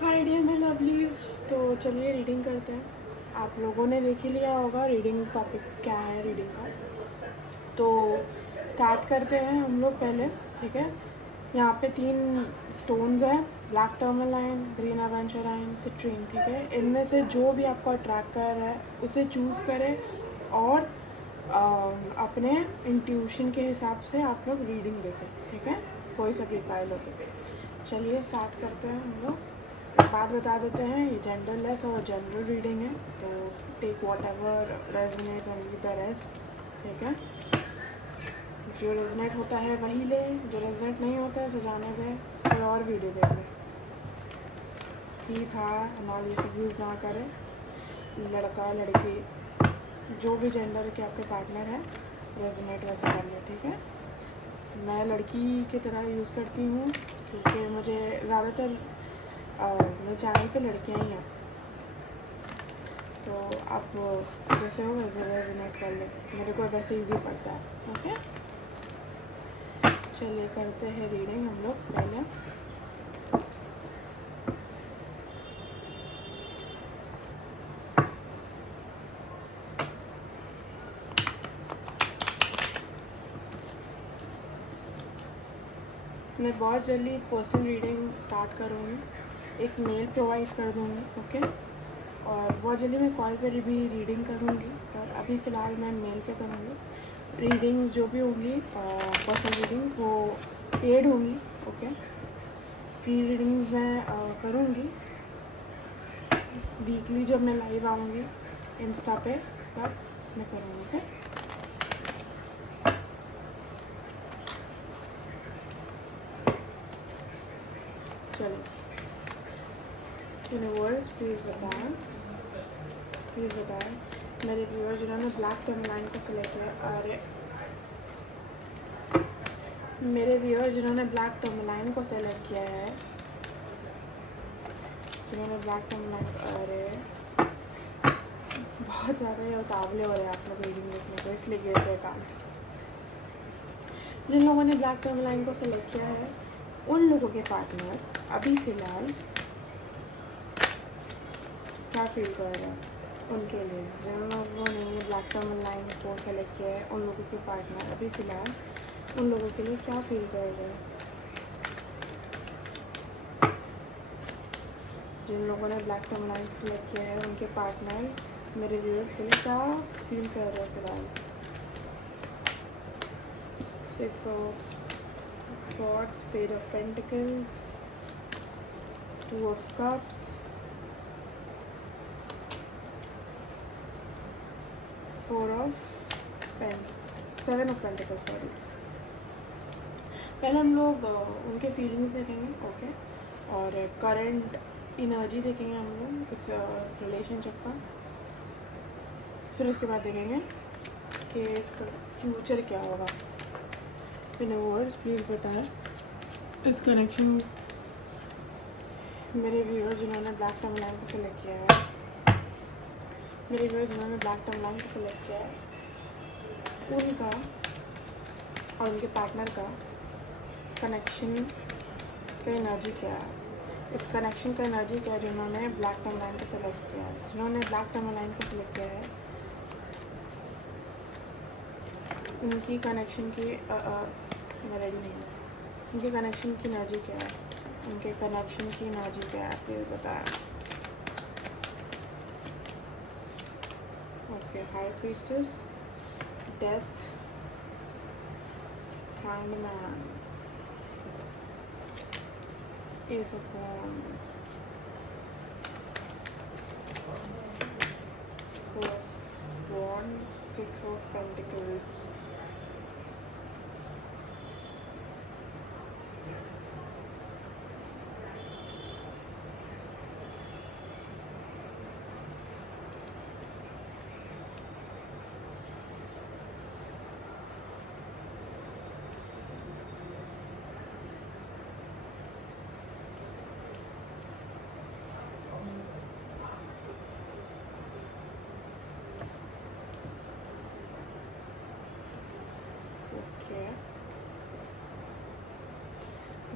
Hi dear my lovelies. तो चलिए reading करते हैं। आप लोगों ने देख ही लिया होगा रीडिंग टॉपिक क्या है रीडिंग का। तो स्टार्ट करते हैं हम लोग पहले। ठीक है, यहाँ पे 3 स्टोन्स हैं, ब्लैक टर्मलाइन, ग्रीन एवेंचराइन, सिट्रीन। ठीक है, इनमें से जो भी आपको अट्रैक्ट कर रहा है उसे चूज़ करें और अपने इंट्यूशन के हिसाब से आप लोग रीडिंग देते हैं। ठीक है, कोई सा भी फाइल होते हैं। चलिए स्टार्ट करते हैं हम लोग। एक बात बता देते हैं, ये जेंडरलेस और जनरल रीडिंग है, तो take whatever resonates and the rest. ठीक है, जो रेजोनेट होता है वही ले, जो रेजोनेट नहीं होता है उसे जाने दें, कोई और वीडियो देख लें। ठीक था हमारा, ये सब यूज़ ना करें। लड़का लड़की जो भी जेंडर के आपके पार्टनर हैं रेजोनेट वैसे कर लें। ठीक है, मैं लड़की की तरह यूज़ करती हूँ क्योंकि मुझे ज़्यादातर मेरे चैनल पे लड़कियाँ ही हैं, तो आप जैसे हो वैसे रेजोनेट कर ले, मेरे को वैसे इजी पड़ता है। ओके, चलिए करते हैं रीडिंग हम लोग पहले। मैं बहुत जल्दी पर्सन रीडिंग स्टार्ट करूँगी, एक मेल प्रोवाइड कर दूँगी। ओके, और बहुत जल्दी मैं कॉल पर भी रीडिंग करूँगी, पर अभी फ़िलहाल मैं मेल पे करूँगी। रीडिंग्स जो भी होंगी पर्सन रीडिंग्स वो पेड होंगी। ओके, फ्री रीडिंग्स मैं करूँगी वीकली, जब मैं लाइव आऊँगी इंस्टा पे तब मैं करूँगी। ओके, चलो यूनिवर्स प्लीज़ बताएं मेरे व्यूअर जिन्होंने ब्लैक टर्मलाइन को सिलेक्ट किया। अरे मेरे व्यूअर जिन्होंने ब्लैक टर्मलाइन को सेलेक्ट किया है, जिन्होंने ब्लैक टर्मलाइन, अरे बहुत ज़्यादा ये उतावले हो रहे हैं आप लोग रीडिंग देखने को, इसलिए गिर गए काम। जिन लोगों ने ब्लैक टर्मलाइन को सेलेक्ट किया है उन लोगों के पार्टनर अभी फ़िलहाल क्या फील कर रहे हैं उनके लिए। जिन लोगों ने ब्लैक टर्मलाइन को सेलेक्ट किया है उन लोगों के पार्टनर अभी फ़िलहाल उन लोगों के लिए क्या फील कर रहे हैं। जिन लोगों ने ब्लैक टर्मलाइन को सिलेक्ट किया है उनके पार्टनर मेरे व्यूअर्स के लिए क्या फील कर रहे हैं फिलहाल। 6 of swords, page of pentacles, 2 of cups, 4 of pen, 7 of pentacles. Sorry, पहले हम लोग उनके फीलिंग्स देखेंगे। ओके, और करंट एनर्जी देखेंगे हम लोग इस रिलेशनशिप का। फिर उसके बाद देखेंगे कि इसका फ्यूचर क्या होगा। यूनिवर्स प्लीज़ बताएं इस कनेक्शन। मेरे व्यूअर जिन्होंने ब्लैक टर्मलाइन को सिलेक्ट किया है, मेरे व्यूअर जिन्होंने ब्लैक टर्मलाइन को सिलेक्ट किया है उनका और उनके पार्टनर का कनेक्शन का एनर्जी क्या है। इस कनेक्शन का एनर्जी क्या है जिन्होंने ब्लैक टर्मलाइन को सिलेक्ट किया है। जिन्होंने ब्लैक टर्मलाइन को सिलेक्ट किया है उनकी कनेक्शन की रेडी नहीं है, उनके कनेक्शन की एनर्जी क्या है, उनके कनेक्शन की एनर्जी क्या है प्लीज़ बताया। Okay, high priestess, death, hanged man, S of wands, 4 of wands, 6 of pentacles,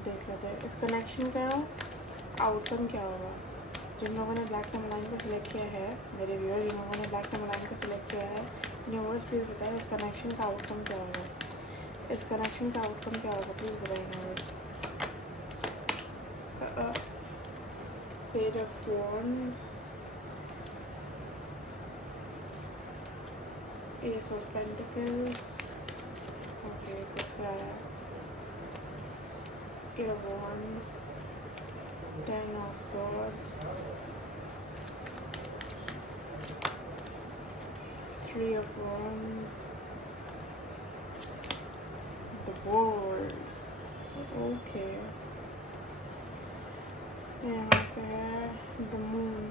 देख लेते हैं इस कनेक्शन का आउटकम क्या होगा? जिन लोगों ने ब्लैक टर्मलाइन को सिलेक्ट किया है, मेरे व्यूअर जिन लोगों ने ब्लैक टर्मलाइन को सिलेक्ट किया है, यूनिवर्स प्लीज़ बताएं इस कनेक्शन का आउटकम क्या होगा? इस कनेक्शन का आउटकम क्या होगा? प्लीज़ बताएं universe. Page of wands, ace of pentacles, okay दूसरा है eight of wands, 10 of swords, 3 of wands, the world, okay, यहाँ पे है the moon,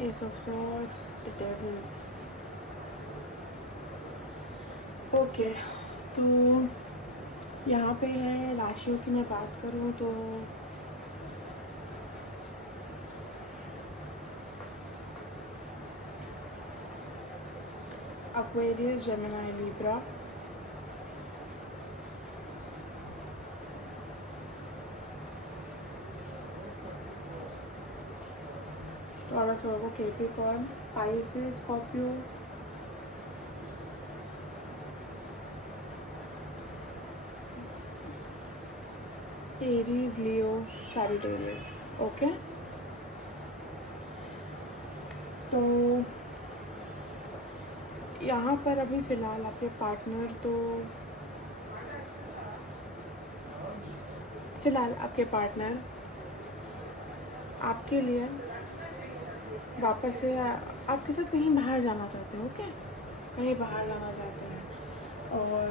ace of swords, the devil, okay तो यहाँ पे है राशियों की मैं बात करूँ तो Aquarius, Gemini, Libra, Taurus, Virgo, Capricorn, Pisces, Scorpio, Aries, Leo, Sagittarius. Okay तो यहाँ पर अभी फ़िलहाल आपके पार्टनर आपके लिए वापस से आपके साथ कहीं बाहर जाना चाहते हैं। ओके कहीं बाहर जाना चाहते हैं और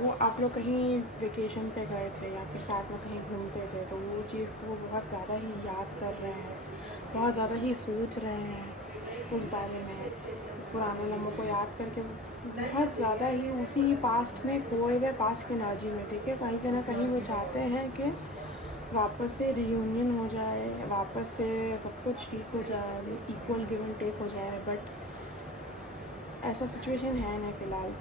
वो आप लोग कहीं वेकेशन पे गए थे या फिर साथ में कहीं घूमते थे, तो वो चीज़ को वो बहुत ज़्यादा ही याद कर रहे हैं, बहुत ज़्यादा ही सोच रहे हैं उस बारे में, पुराने लम्हों को याद करके बहुत ज़्यादा ही उसी पास्ट में खोए हुए पास्ट की एनर्जी में। ठीक है, कहीं ना कहीं वो चाहते हैं कि वापस से रियूनियन हो जाए, वापस से सब कुछ ठीक हो जाए, इक्वल गिव एंड टेक हो जाए, बट ऐसा सिचुएशन है नहीं फ़िलहाल।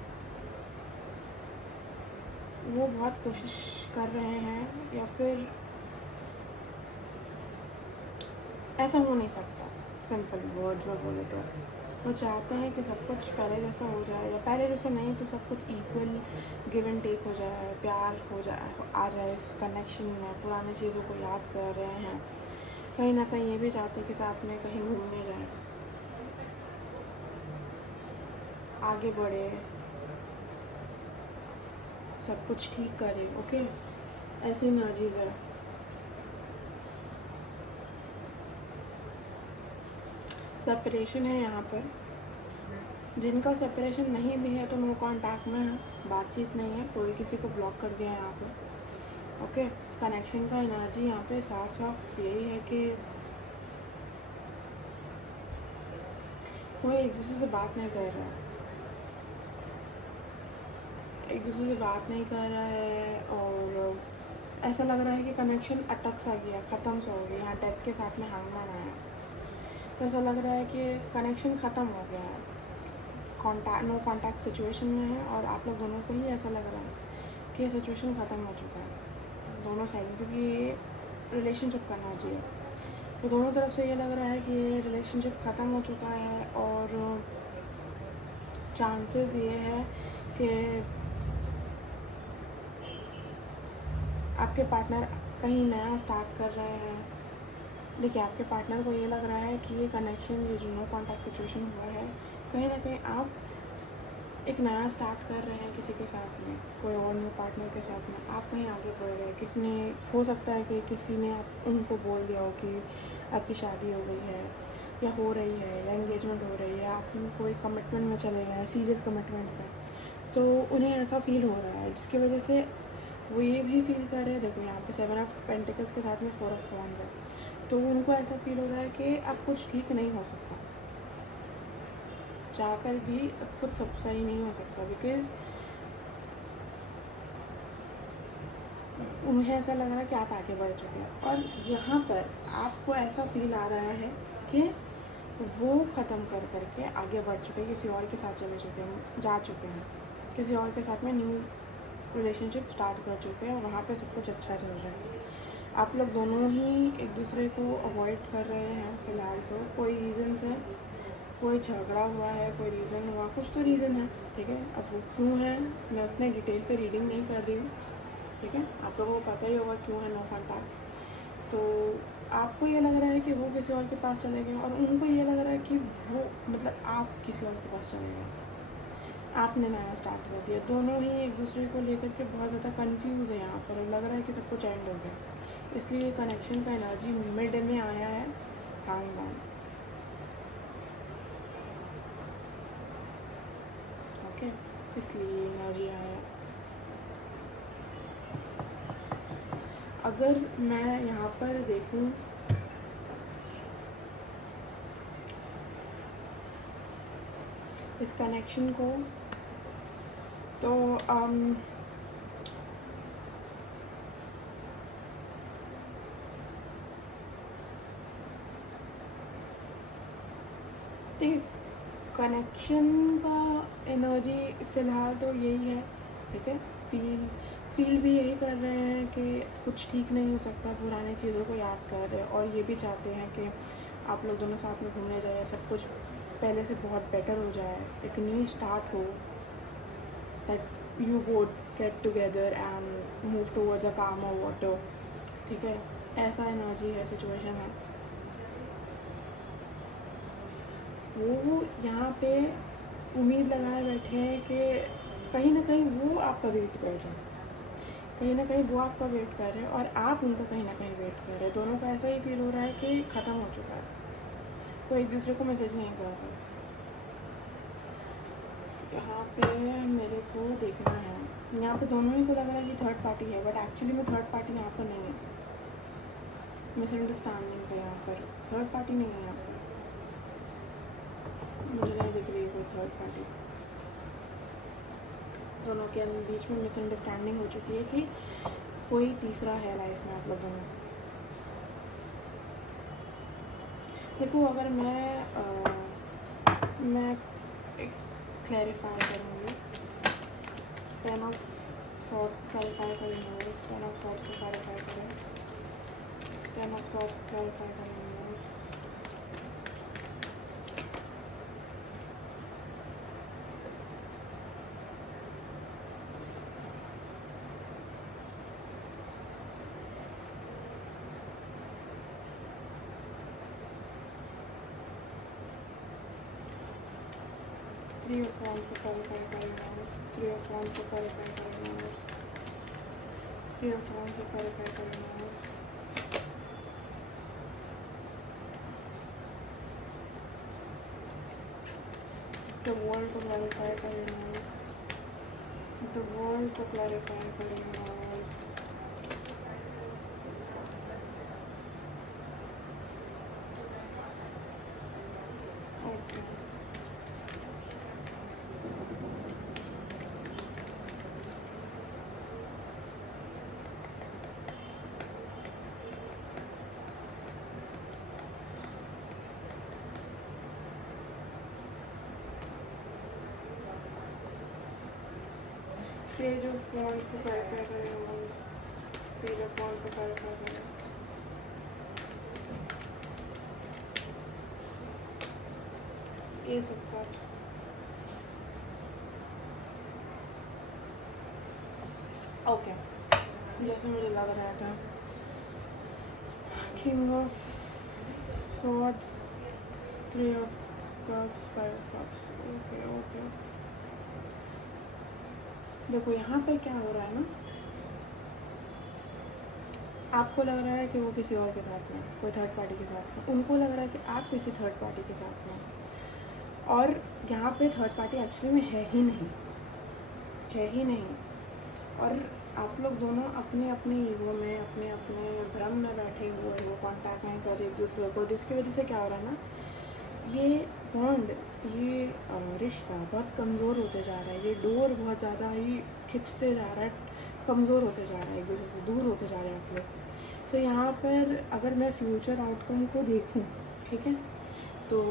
वो बहुत कोशिश कर रहे हैं या फिर ऐसा हो नहीं सकता, सिंपल वर्ड्स में बोले तो वो चाहते हैं कि सब कुछ पहले जैसा हो जाए, या पहले जैसा नहीं तो सब कुछ इक्वल गिव एंड टेक हो जाए, प्यार हो जाए, आ जाए इस कनेक्शन में। पुरानी चीज़ों को याद कर रहे हैं, कहीं ना कहीं ये भी चाहते हैं कि साथ में कहीं घूमने जाएं, आगे बढ़े, सब कुछ ठीक करें। ओके ऐसी एनर्जीज है। सेपरेशन है यहाँ पर, जिनका सेपरेशन नहीं भी है तो नो कांटेक्ट में है, बातचीत नहीं है, कोई किसी को ब्लॉक कर दिया है यहाँ पे। ओके कनेक्शन का एनर्जी यहाँ पे साफ साफ यही है कि कोई एक दूसरे से बात नहीं कर रहा है, एक दूसरे से बात नहीं कर रहा है, और ऐसा लग रहा है कि कनेक्शन अटक सा गया, ख़त्म सा हो गया। यहाँ डेथ के साथ में हैंगमैन आया, तो ऐसा लग रहा है कि कनेक्शन ख़त्म हो गया है, नो कॉन्टैक्ट सिचुएशन में है, और आप लोग दोनों को ही ऐसा लग रहा है कि सिचुएशन ख़त्म हो चुका है दोनों साइड, क्योंकि ये रिलेशनशिप करना चाहिए। तो दोनों तरफ से ये लग रहा है कि रिलेशनशिप ख़त्म हो चुका है, और चांसेस ये है कि आपके पार्टनर कहीं नया स्टार्ट कर रहे हैं। देखिए आपके पार्टनर को ये लग रहा है कि ये कनेक्शन, ये जो नो कॉन्टैक्ट सिचुएशन हुआ है, कहीं ना कहीं आप एक नया स्टार्ट कर रहे हैं किसी के साथ में, कोई और न्यू पार्टनर के साथ में, आप कहीं आगे बढ़ रहे हैं। किसी ने, हो सकता है कि किसी ने आप उनको बोल दिया हो कि आपकी शादी हो गई है या हो रही है या एंगेजमेंट हो रही है, आप कोई कमिटमेंट में चले गए हैं, सीरियस कमिटमेंट में, तो उन्हें ऐसा फील हो रहा है, जिसकी वजह से वो ये भी फील कर रहे हैं। देखो यहाँ पे 7 ऑफ पेंटिकल्स के साथ में 4 ऑफ वॉन्ड्स है, तो उनको ऐसा फील हो रहा है कि अब कुछ ठीक नहीं हो सकता, चाहकर भी अब कुछ सब सही नहीं हो सकता, बिकॉज उन्हें ऐसा लग रहा है कि आप आगे बढ़ चुके हैं, और यहाँ पर आपको ऐसा फील आ रहा है कि वो ख़त्म कर करके आगे बढ़ चुके हैं, किसी और के साथ चले चुके हैं, जा चुके हैं। किसी और के साथ में न्यू रिलेशनशिप स्टार्ट कर चुके हैं और वहाँ पे सब कुछ अच्छा चल रहा है। आप लोग दोनों ही एक दूसरे को अवॉइड कर रहे हैं फ़िलहाल, तो कोई रीज़न है, कोई झगड़ा हुआ है, कोई रीज़न हुआ, कुछ तो रीज़न है, ठीक है। अब वो क्यों है मैं उतने डिटेल पे रीडिंग नहीं कर रही हूँ, ठीक है। आप लोगों को पता ही होगा क्यों है नो कॉन्टैक्ट। तो आपको ये लग रहा है कि वो किसी और के पास चले गए और उनको ये लग रहा है कि वो मतलब आप किसी और के पास चले गए, आपने नया स्टार्ट कर दिया। दोनों ही एक दूसरे को लेकर के बहुत ज़्यादा कंफ्यूज है यहाँ पर, लग रहा है कि सब कुछ एंड हो गया। इसलिए कनेक्शन का एनर्जी मिड में आया है, हैंग ऑन, ओके, इसलिए एनर्जी आया है। अगर मैं यहाँ पर देखूँ इस कनेक्शन को, तो कनेक्शन का एनर्जी फ़िलहाल तो यही है, ठीक है। फील भी यही कर रहे हैं कि कुछ ठीक नहीं हो सकता, पुरानी चीज़ों को याद कर रहे हैं और ये भी चाहते हैं कि आप लोग दोनों साथ में घूमने जाए, सब कुछ पहले से बहुत बेटर हो जाए, एक न्यू स्टार्ट हो, that you both get together and move towards a calmer water, ठीक है। ऐसा एनर्जी है, सिचुएशन है। वो यहाँ पे उम्मीद लगाए बैठे हैं कि कहीं ना कहीं वो आपका वेट कर रहे हैं, कहीं ना कहीं वो आपका वेट कर रहे हैं और आप उनका कहीं ना कहीं वेट कर रहे हैं। दोनों को ऐसा ही फील हो रहा है कि ख़त्म हो चुका है, तो एक दूसरे को मैसेज नहीं कर रहे। यहाँ पे मेरे को देखना है, यहाँ पे दोनों ही को लग रहा है कि थर्ड पार्टी है, बट एक्चुअली में थर्ड पार्टी यहाँ पर नहीं है। मिसअंडरस्टैंडिंग है यहाँ पर, थर्ड पार्टी नहीं है यहाँ पर, मुझे नहीं दिख रही है कोई थर्ड पार्टी। दोनों के बीच में मिसअंडरस्टैंडिंग हो चुकी है कि कोई तीसरा है लाइफ में आप लोगों में। देखो, अगर मैं एक क्लैरिफाई करूँगी, 10 ऑफ सॉर्ट्स को क्लैरिफाई करेंगे, 10 ऑफ सॉर्ट्स को क्लैरिफाई करें, 10 ऑफ सॉर्ट्स को क्लैरिफाई करेंगे। Three of Wands को क्लैरिफाई करेंगे, Three of Wands को क्लैरिफाई करेंगे, Three of Wands को क्लैरिफाई करेंगे, The World को क्लैरिफाई करेंगे, The World को क्लैरिफाई करेंगे, Page of Wands को क्लैरिफाई करेंगे, Page of Wands को क्लैरिफाई करेंगे, Ace of Cups, ओके, जैसे मुझे लग रहा था। King of Swords, Three of Cups, Five of Cups, okay. देखो यहाँ पे क्या हो रहा है ना, आपको लग रहा है कि वो किसी और के साथ में, कोई थर्ड पार्टी के साथ में, उनको लग रहा है कि आप किसी थर्ड पार्टी के साथ में, और यहाँ पे थर्ड पार्टी एक्चुअली में है ही नहीं। और आप लोग दोनों अपने अपने ईगो में, अपने अपने भ्रम में बैठे हुए हो, कॉन्टैक्ट नहीं कर रहे एक दूसरे को, जिसकी वजह से क्या हो रहा है ना, ये बॉन्ड, ये रिश्ता बहुत कमज़ोर होते जा रहा है, ये डोर बहुत ज़्यादा ही खिंचते जा रहा है, कमज़ोर होते जा रहा है, एक दूसरे से दूर होते जा रहे हैं आप लोग। तो यहाँ पर अगर मैं फ्यूचर आउटकम को देखूँ, ठीक है, तो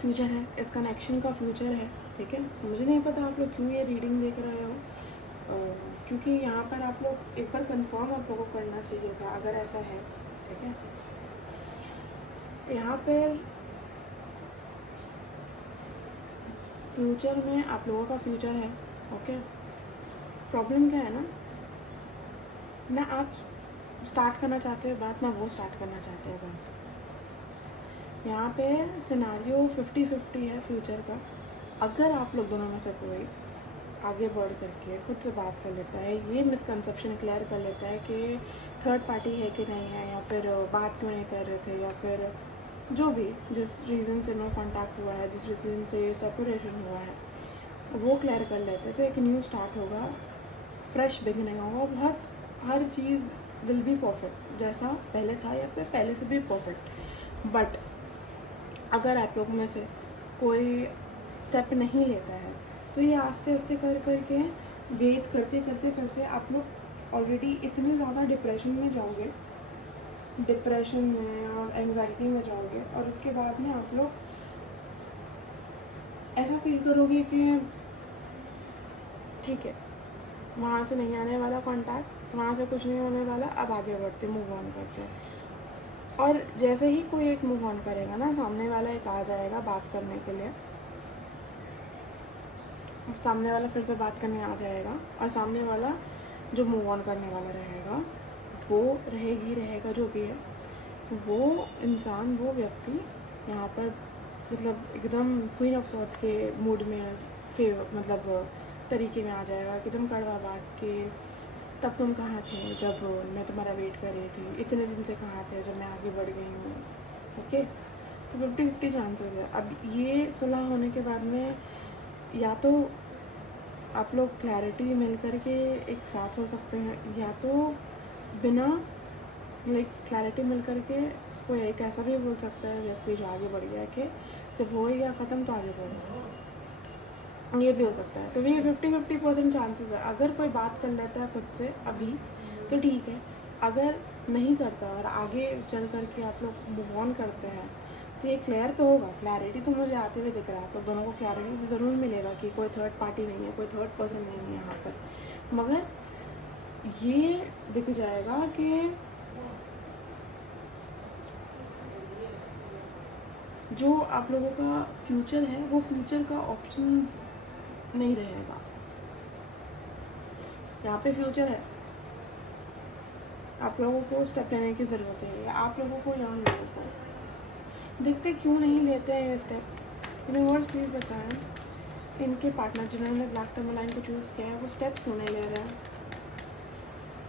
फ्यूचर है, इस कनेक्शन का फ्यूचर है, ठीक है। मुझे नहीं पता आप लोग क्यों ये रीडिंग देख रहे हो, क्योंकि यहाँ पर आप लोग एक बार कंफर्म आप लोगों को करना चाहिए था अगर ऐसा है, ठीक है। यहाँ पर फ्यूचर में आप लोगों का फ्यूचर है, ओके। प्रॉब्लम क्या है ना आप स्टार्ट करना चाहते हो बात, ना वो स्टार्ट करना चाहते हो बात। यहाँ पे सिनारियो 50-50 है फ्यूचर का। अगर आप लोग दोनों में से कोई आगे बढ़ करके खुद से बात कर लेता है, ये मिसकंसेप्शन क्लियर कर लेता है कि थर्ड पार्टी है कि नहीं है, या फिर बात क्यों नहीं कर रहे थे, या फिर जो भी जिस रीज़न से नो कांटेक्ट हुआ है, जिस रीज़न से सेपरेशन हुआ है, वो क्लियर कर लेते हैं, तो एक न्यू स्टार्ट होगा, फ्रेश बिगिनिंग होगा। बहुत हर चीज़ विल बी परफेक्ट जैसा पहले था, या फिर पहले से भी परफेक्ट। बट अगर आप लोगों में से कोई स्टेप नहीं लेता है, तो ये आस्ते आस्ते कर करके वेट करते करते करते आप लोग ऑलरेडी इतने ज़्यादा डिप्रेशन में जाओगे, डिप्रेशन में और एंजाइटी में जाओगे, और उसके बाद में आप लोग ऐसा फील करोगे कि ठीक है, वहाँ से नहीं आने वाला कांटेक्ट, वहाँ से कुछ नहीं होने वाला, अब आगे बढ़ते, मूव ऑन करते हैं। और जैसे ही कोई एक मूव ऑन करेगा ना, सामने वाला एक आ जाएगा बात करने के लिए, सामने वाला फिर से बात करने आ जाएगा, और सामने वाला जो मूव ऑन करने वाला रहेगा, वो रहेगा जो भी है, वो इंसान, वो व्यक्ति यहाँ पर मतलब एकदम क्वीन ऑफ सॉर्ड्स के मूड में मतलब तरीके में आ जाएगा, एकदम कड़वा बात के तब तुम कहाँ थे जब मैं तुम्हारा वेट कर रही थी, इतने दिन से कहाँ थे जब मैं आगे बढ़ गई हूँ, ओके। तो 50-50 चांसेस है। अब ये सुलह होने के बाद में या तो आप लोग क्लैरिटी मिल कर के एक साथ हो सकते हैं, या तो बिना क्लैरिटी मिल कर के कोई एक ऐसा भी बोल सकता है व्यक्ति जो आगे बढ़ गया कि जब हो ही गया ख़त्म तो आगे बढ़ो, ये भी हो सकता है। तो ये 50-50% चांसेस है। अगर कोई बात कर लेता है खुद से अभी तो ठीक है, अगर नहीं करता और आगे चल कर के आप लोग मूव ऑन करते हैं तो ये क्लियर तो होगा। क्लैरिटी तो मुझे आते हुए दिख रहा है, तो दोनों को क्लैरिटी तो ज़रूर मिलेगा कि कोई थर्ड पार्टी नहीं है, कोई थर्ड पर्सन नहीं है यहाँ पर। मगर ये दिख जाएगा कि जो आप लोगों का फ्यूचर है वो फ्यूचर का ऑप्शन नहीं रहेगा। यहाँ पे फ्यूचर है, आप लोगों को स्टेप लेने की ज़रूरत है, आप लोगों को या लोगों को देखते क्यों नहीं लेते हैं ये स्टेप। यूनिवर्स प्लीज़ बताएं इनके पार्टनर जिन्होंने ब्लैक टर्मलाइन को चूज़ किया है वो स्टेप क्यों नहीं ले रहे हैं।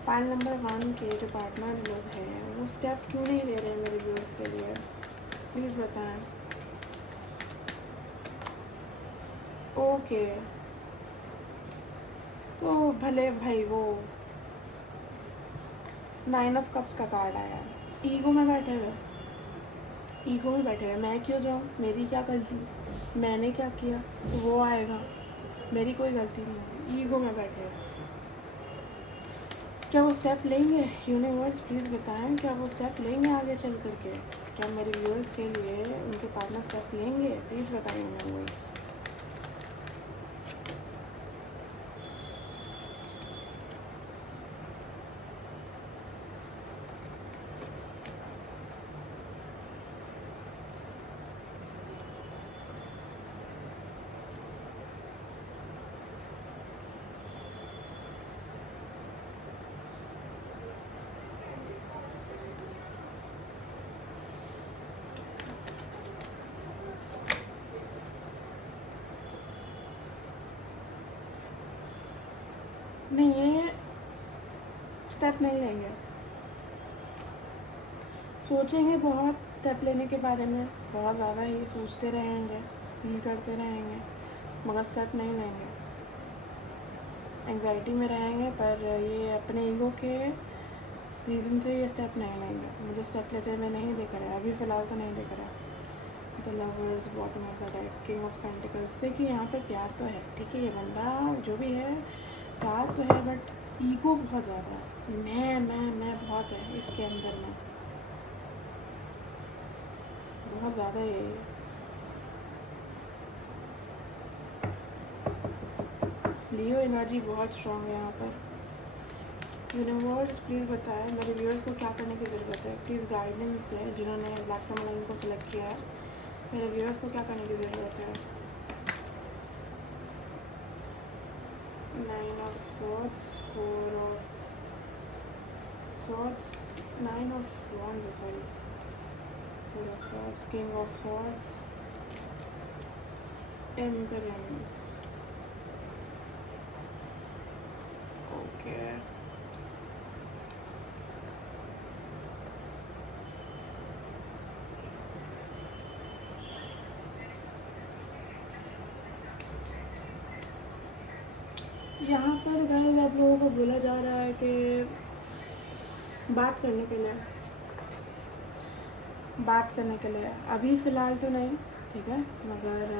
पाइल नंबर 1 के जो पार्टनर लोग हैं वो स्टेप क्यों नहीं ले रहे हैं मेरे व्यूअर्स के लिए, प्लीज़ बताएं। ओके, तो भले भाई वो 9 ऑफ कप्स का कार्ड आया है, ईगो में बैठे हुए, ईगो में बैठे हुए, मैं क्यों जाऊँ, मेरी क्या गलती, मैंने क्या किया, वो आएगा, मेरी कोई गलती नहीं है, ईगो में बैठे हुए। क्या वो स्टेप लेंगे? यूनिवर्स प्लीज़ बताएं, क्या वो स्टेप लेंगे आगे चल करके? क्या मेरे व्यूअर्स के लिए उनके पार्टनर स्टेप लेंगे? प्लीज़ बताएं यूनिवर्स। नहीं, ये स्टेप नहीं लेंगे, सोचेंगे बहुत स्टेप लेने के बारे में, बहुत ज़्यादा ही सोचते रहेंगे, फील करते रहेंगे, मगर स्टेप नहीं लेंगे, एंजाइटी में रहेंगे, पर ये अपने ईगो के रीज़न से ये स्टेप नहीं लेंगे। मुझे स्टेप लेते हुए नहीं दिख रहा है अभी फ़िलहाल, तो नहीं दिख रहा। The lovers, bottom of the deck, king of pentacles. देखिए यहाँ पे प्यार तो है, ठीक है, ये बंदा जो भी है प्यार तो है, बट ईगो बहुत ज़्यादा है, मैं बहुत है इसके अंदर में, बहुत ज़्यादा है। लियो एनर्जी बहुत स्ट्रॉन्ग है यहाँ पर। यूनिवर्स प्लीज़ बताएं मेरे व्यूअर्स को क्या करने की ज़रूरत है, प्लीज़ गाइडेंस है जिन्होंने ब्लैक टर्मलाइन को सिलेक्ट किया है, मेरे व्यूअर्स को क्या करने की ज़रूरत है। 9 of swords, 4 of swords, 9 of wands, sorry, 4 of swords, king of swords, temperance, okay, यहाँ पर गाइस आप लोगों को बोला जा रहा है कि बात करने के लिए अभी फ़िलहाल तो नहीं, ठीक है, मगर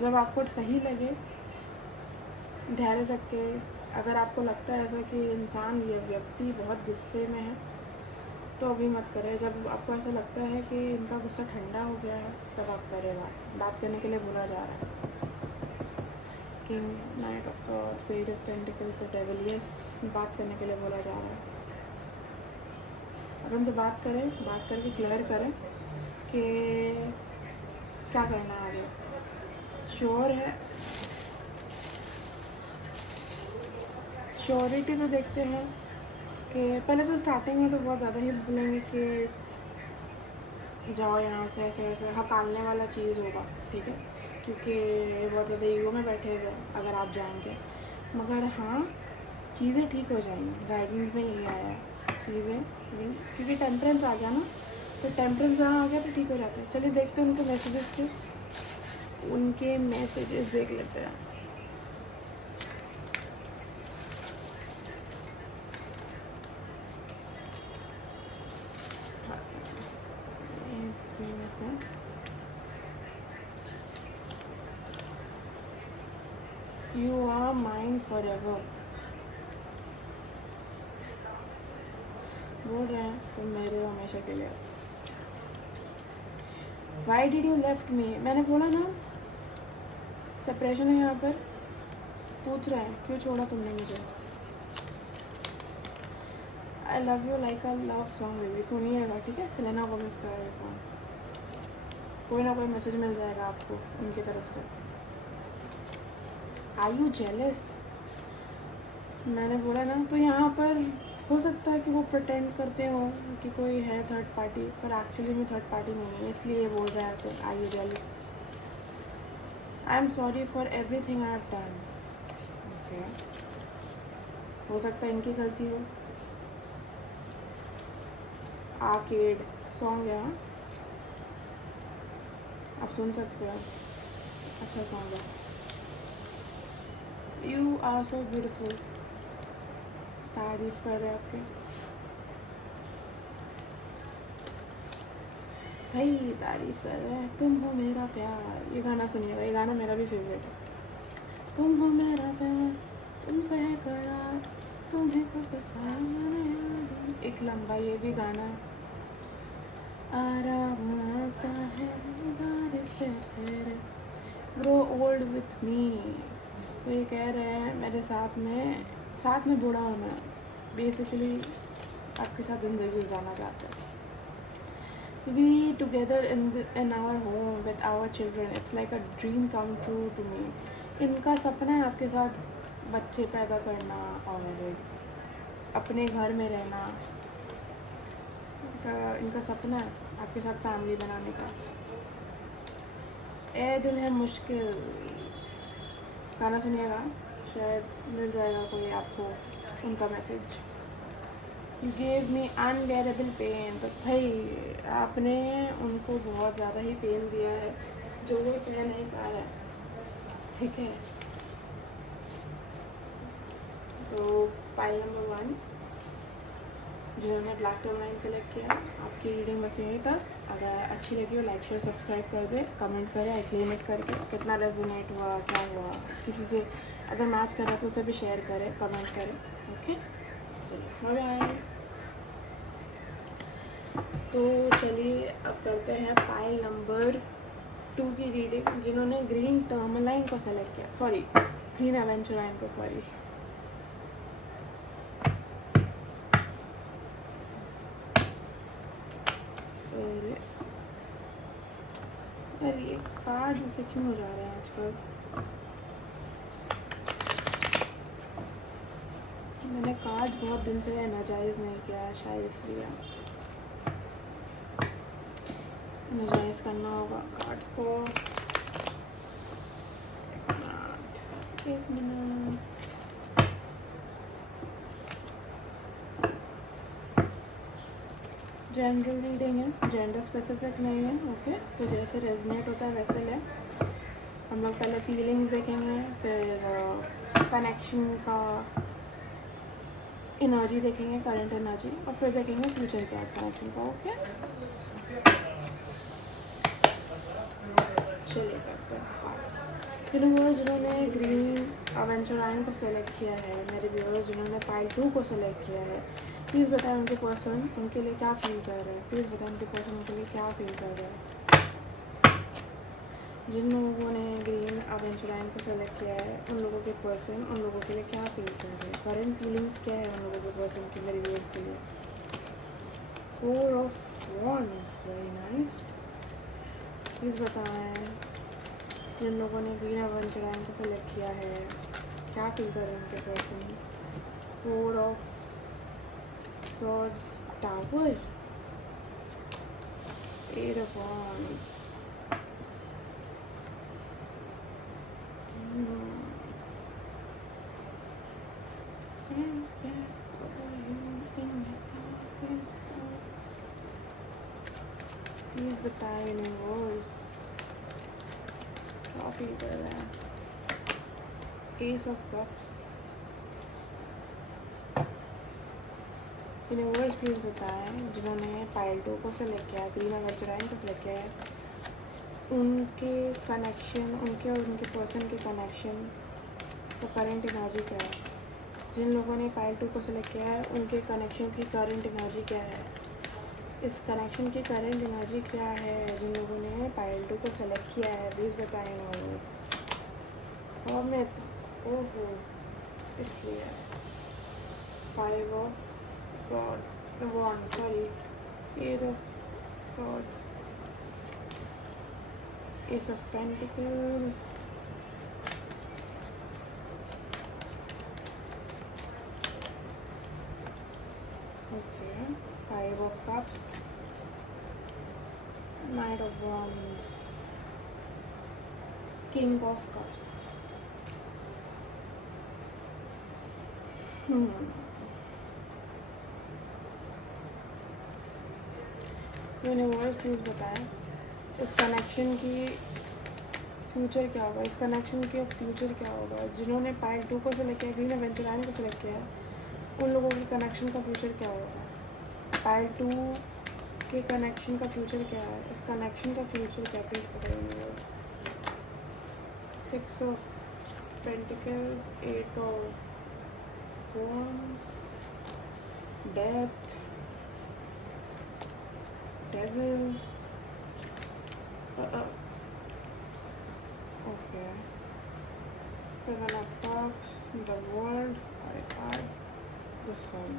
जब आपको सही लगे धैर्य रख के, अगर आपको लगता है ऐसा कि इंसान या व्यक्ति बहुत गुस्से में है तो अभी मत करें। जब आपको ऐसा लगता है कि इनका गुस्सा ठंडा हो गया है तब आप करें। बात करने के लिए बोला जा रहा है। King, night of swords, page of pentacles, the devil, yes, बात करने के लिए बोला जा रहा है। अब उनसे बात करके क्लियर करें कि क्या करना है आगे। श्योर है, श्योरिटी तो देखते हैं कि पहले तो स्टार्टिंग में तो बहुत ज़्यादा ही बोलेंगे कि जाओ यहाँ से, ऐसे ऐसे हकालने वाला चीज़ होगा, ठीक है, क्योंकि बहुत ज़्यादा ईगो में बैठे हुए अगर आप जाएंगे, मगर हाँ चीज़ें ठीक हो जाएंगी। गाइडेंस में यही आया है चीज़ें, क्योंकि टेम्परेंस आ गया ना, तो टेम्परेंस जहाँ आ गया तो ठीक हो जाता है। चलिए देखते हैं उनके मैसेजेस देख लेते हैं। You are mine forever, बोल रहे हैं तुम मेरे हो हमेशा के लिए। Why did you left me? मैंने बोला ना सेपरेशन है यहाँ पर। पूछ रहे हैं क्यों छोड़ा तुमने मुझे। I love you like a love song baby, सुनिएगा, ठीक है, सेलेना गोमेज का है सॉन्ग। कोई ना कोई मैसेज मिल जाएगा आपको उनकी तरफ से। Are you jealous? मैंने बोला ना, तो यहाँ पर हो सकता है कि वो प्रिटेंड करते हो कि कोई है थर्ड पार्टी, पर एक्चुअली में थर्ड पार्टी नहीं है, इसलिए ये बोल रहा है। Are you jealous? I am sorry for everything I have done. Okay. हो सकता है इनकी गलती हो। आर्केड सॉन्ग है, आप सुन सकते हो, अच्छा सॉन्ग है। You are so beautiful, तारीफ कर रहे हैं आपके भाई, तारीफ कर रहे हैं। तुम हो मेरा प्यार, ये गाना सुनिएगा, ये गाना मेरा भी फेवरेट है। तुम हो मेरा प्यार, तुमसे है करार, तुम्हें को पसंद, एक लंबा ये भी गाना आराम आता है बारिश से तेरे, ग्रो ओल्ड विथ मी। तो ये कह रहे हैं मेरे साथ में बूढ़ा होना, बेसिकली आपके साथ ज़िंदगी गुजारना चाहते हैं। We together in our home with our children, it's like a dream come true to me. इनका सपना है आपके साथ बच्चे पैदा करना और अपने घर में रहना। इनका सपना है आपके साथ फैमिली बनाने का। ए दिल है मुश्किल गाना सुनिएगा, शायद मिल जाएगा कोई आपको उनका message. You gave me unbearable pain, तो भाई आपने उनको बहुत ज़्यादा ही पेन दिया है जो वो सह नहीं पा रहा है, ठीक है। तो फाइल नंबर 1 जिन्होंने ब्लैक टर्मलाइन सेलेक्ट किया, आपकी रीडिंग बस यहीं तक। अगर अच्छी लगी हो लाइक शेयर सब्सक्राइब कर दे, कमेंट करें आई क्लेम इट करके कितना रेजोनेट हुआ, क्या हुआ, किसी से अगर मैच करा तो उसे भी शेयर करें, कमेंट करें, ओके। चलिए बाय। तो चलिए अब करते हैं फाइल नंबर 2 की रीडिंग, जिन्होंने ग्रीन टर्मलाइन को सेलेक्ट किया, सॉरी ग्रीन एवेंचुराइन को, सॉरी। अरे ये कार्ड जैसे क्यों हो जा रहे हैं आजकल। मैंने कार्ड बहुत दिन से एनर्जाइज नहीं किया, शायद इसलिए एनर्जाइज करना होगा कार्ड्स को। एक मिनट। जनरल रीडिंग है, जेंडर स्पेसिफिक नहीं है। ओके, तो जैसे रेजोनेट होता है वैसे ले। हम लोग पहले फीलिंग्स देखेंगे, फिर कनेक्शन का एनर्जी देखेंगे, करंट एनर्जी, और फिर देखेंगे फ्यूचर क्या है कनेक्शन का। ओके, चलिए करते हैं। फिर व्यूअर्स जिन्होंने ग्रीन एवेंचुराइन को सेलेक्ट किया है, मेरे व्यूअर्स जिन्होंने पाइल 2 को सेलेक्ट किया है, प्लीज़ बताएं उनके पर्सन उनके लिए क्या फील कर रहे हैं। प्लीज़ बताएं उनके पर्सन उनके लिए क्या फील कर रहे हैं। जिन लोगों ने ग्रीन एवेंचुराइन को सेलेक्ट किया है, उन लोगों के पर्सन उन लोगों के लिए क्या फील कर रहे हैं। करंट फीलिंग्स क्या है उन लोगों के पर्सन की, मेरे व्यूअर्स के लिए। 4 of wands, very nice. Please बताएं जिन लोगों ने ग्रीन एवेंचुराइन को सेलेक्ट किया है, क्या फील कर रहे हैं उनके person. 4 of Swords, Tower, 8 of Wands. Please बताएं यूनिवर्स क्या फील कर रहे हैं। Ace of Cups. Universe please बताएं जिन्होंने पाइल 2 को सेलेक्ट किया है, ग्रीन एवेंचुराइन को सेलेक्ट किया है, उनके कनेक्शन, उनके और उनके पर्सन के कनेक्शन का करंट एनर्जी क्या है। जिन लोगों ने पाइल 2 को सेलेक्ट किया है, उनके कनेक्शन की करंट एनर्जी क्या है। इस कनेक्शन की करंट एनर्जी क्या है जिन लोगों ने पाइल 2 को सेलेक्ट किया है, प्लीज़ बताएं यूनिवर्स। और मैं ओहो इसलिए 5 of Swords, the wand, sorry, 8 of Swords, Ace of Pentacles, okay, 5 of Cups, Knight of Wands, King of Cups. Universe please बताएं इस कनेक्शन की फ्यूचर क्या होगा। इस कनेक्शन के फ्यूचर क्या होगा। जिन्होंने पाइल 2 को सेलेक्ट किया, ग्रीन एवेंचुराइन को सेलेक्ट किया है, उन लोगों के कनेक्शन का फ्यूचर क्या होगा। पाइल 2 के कनेक्शन का फ्यूचर क्या है। इस कनेक्शन का फ्यूचर क्या, प्लीज़ बताइए universe. 6 of pentacles, 8 of wands, death, Devil, okay, 7 of Cups, the World, I add the Sun,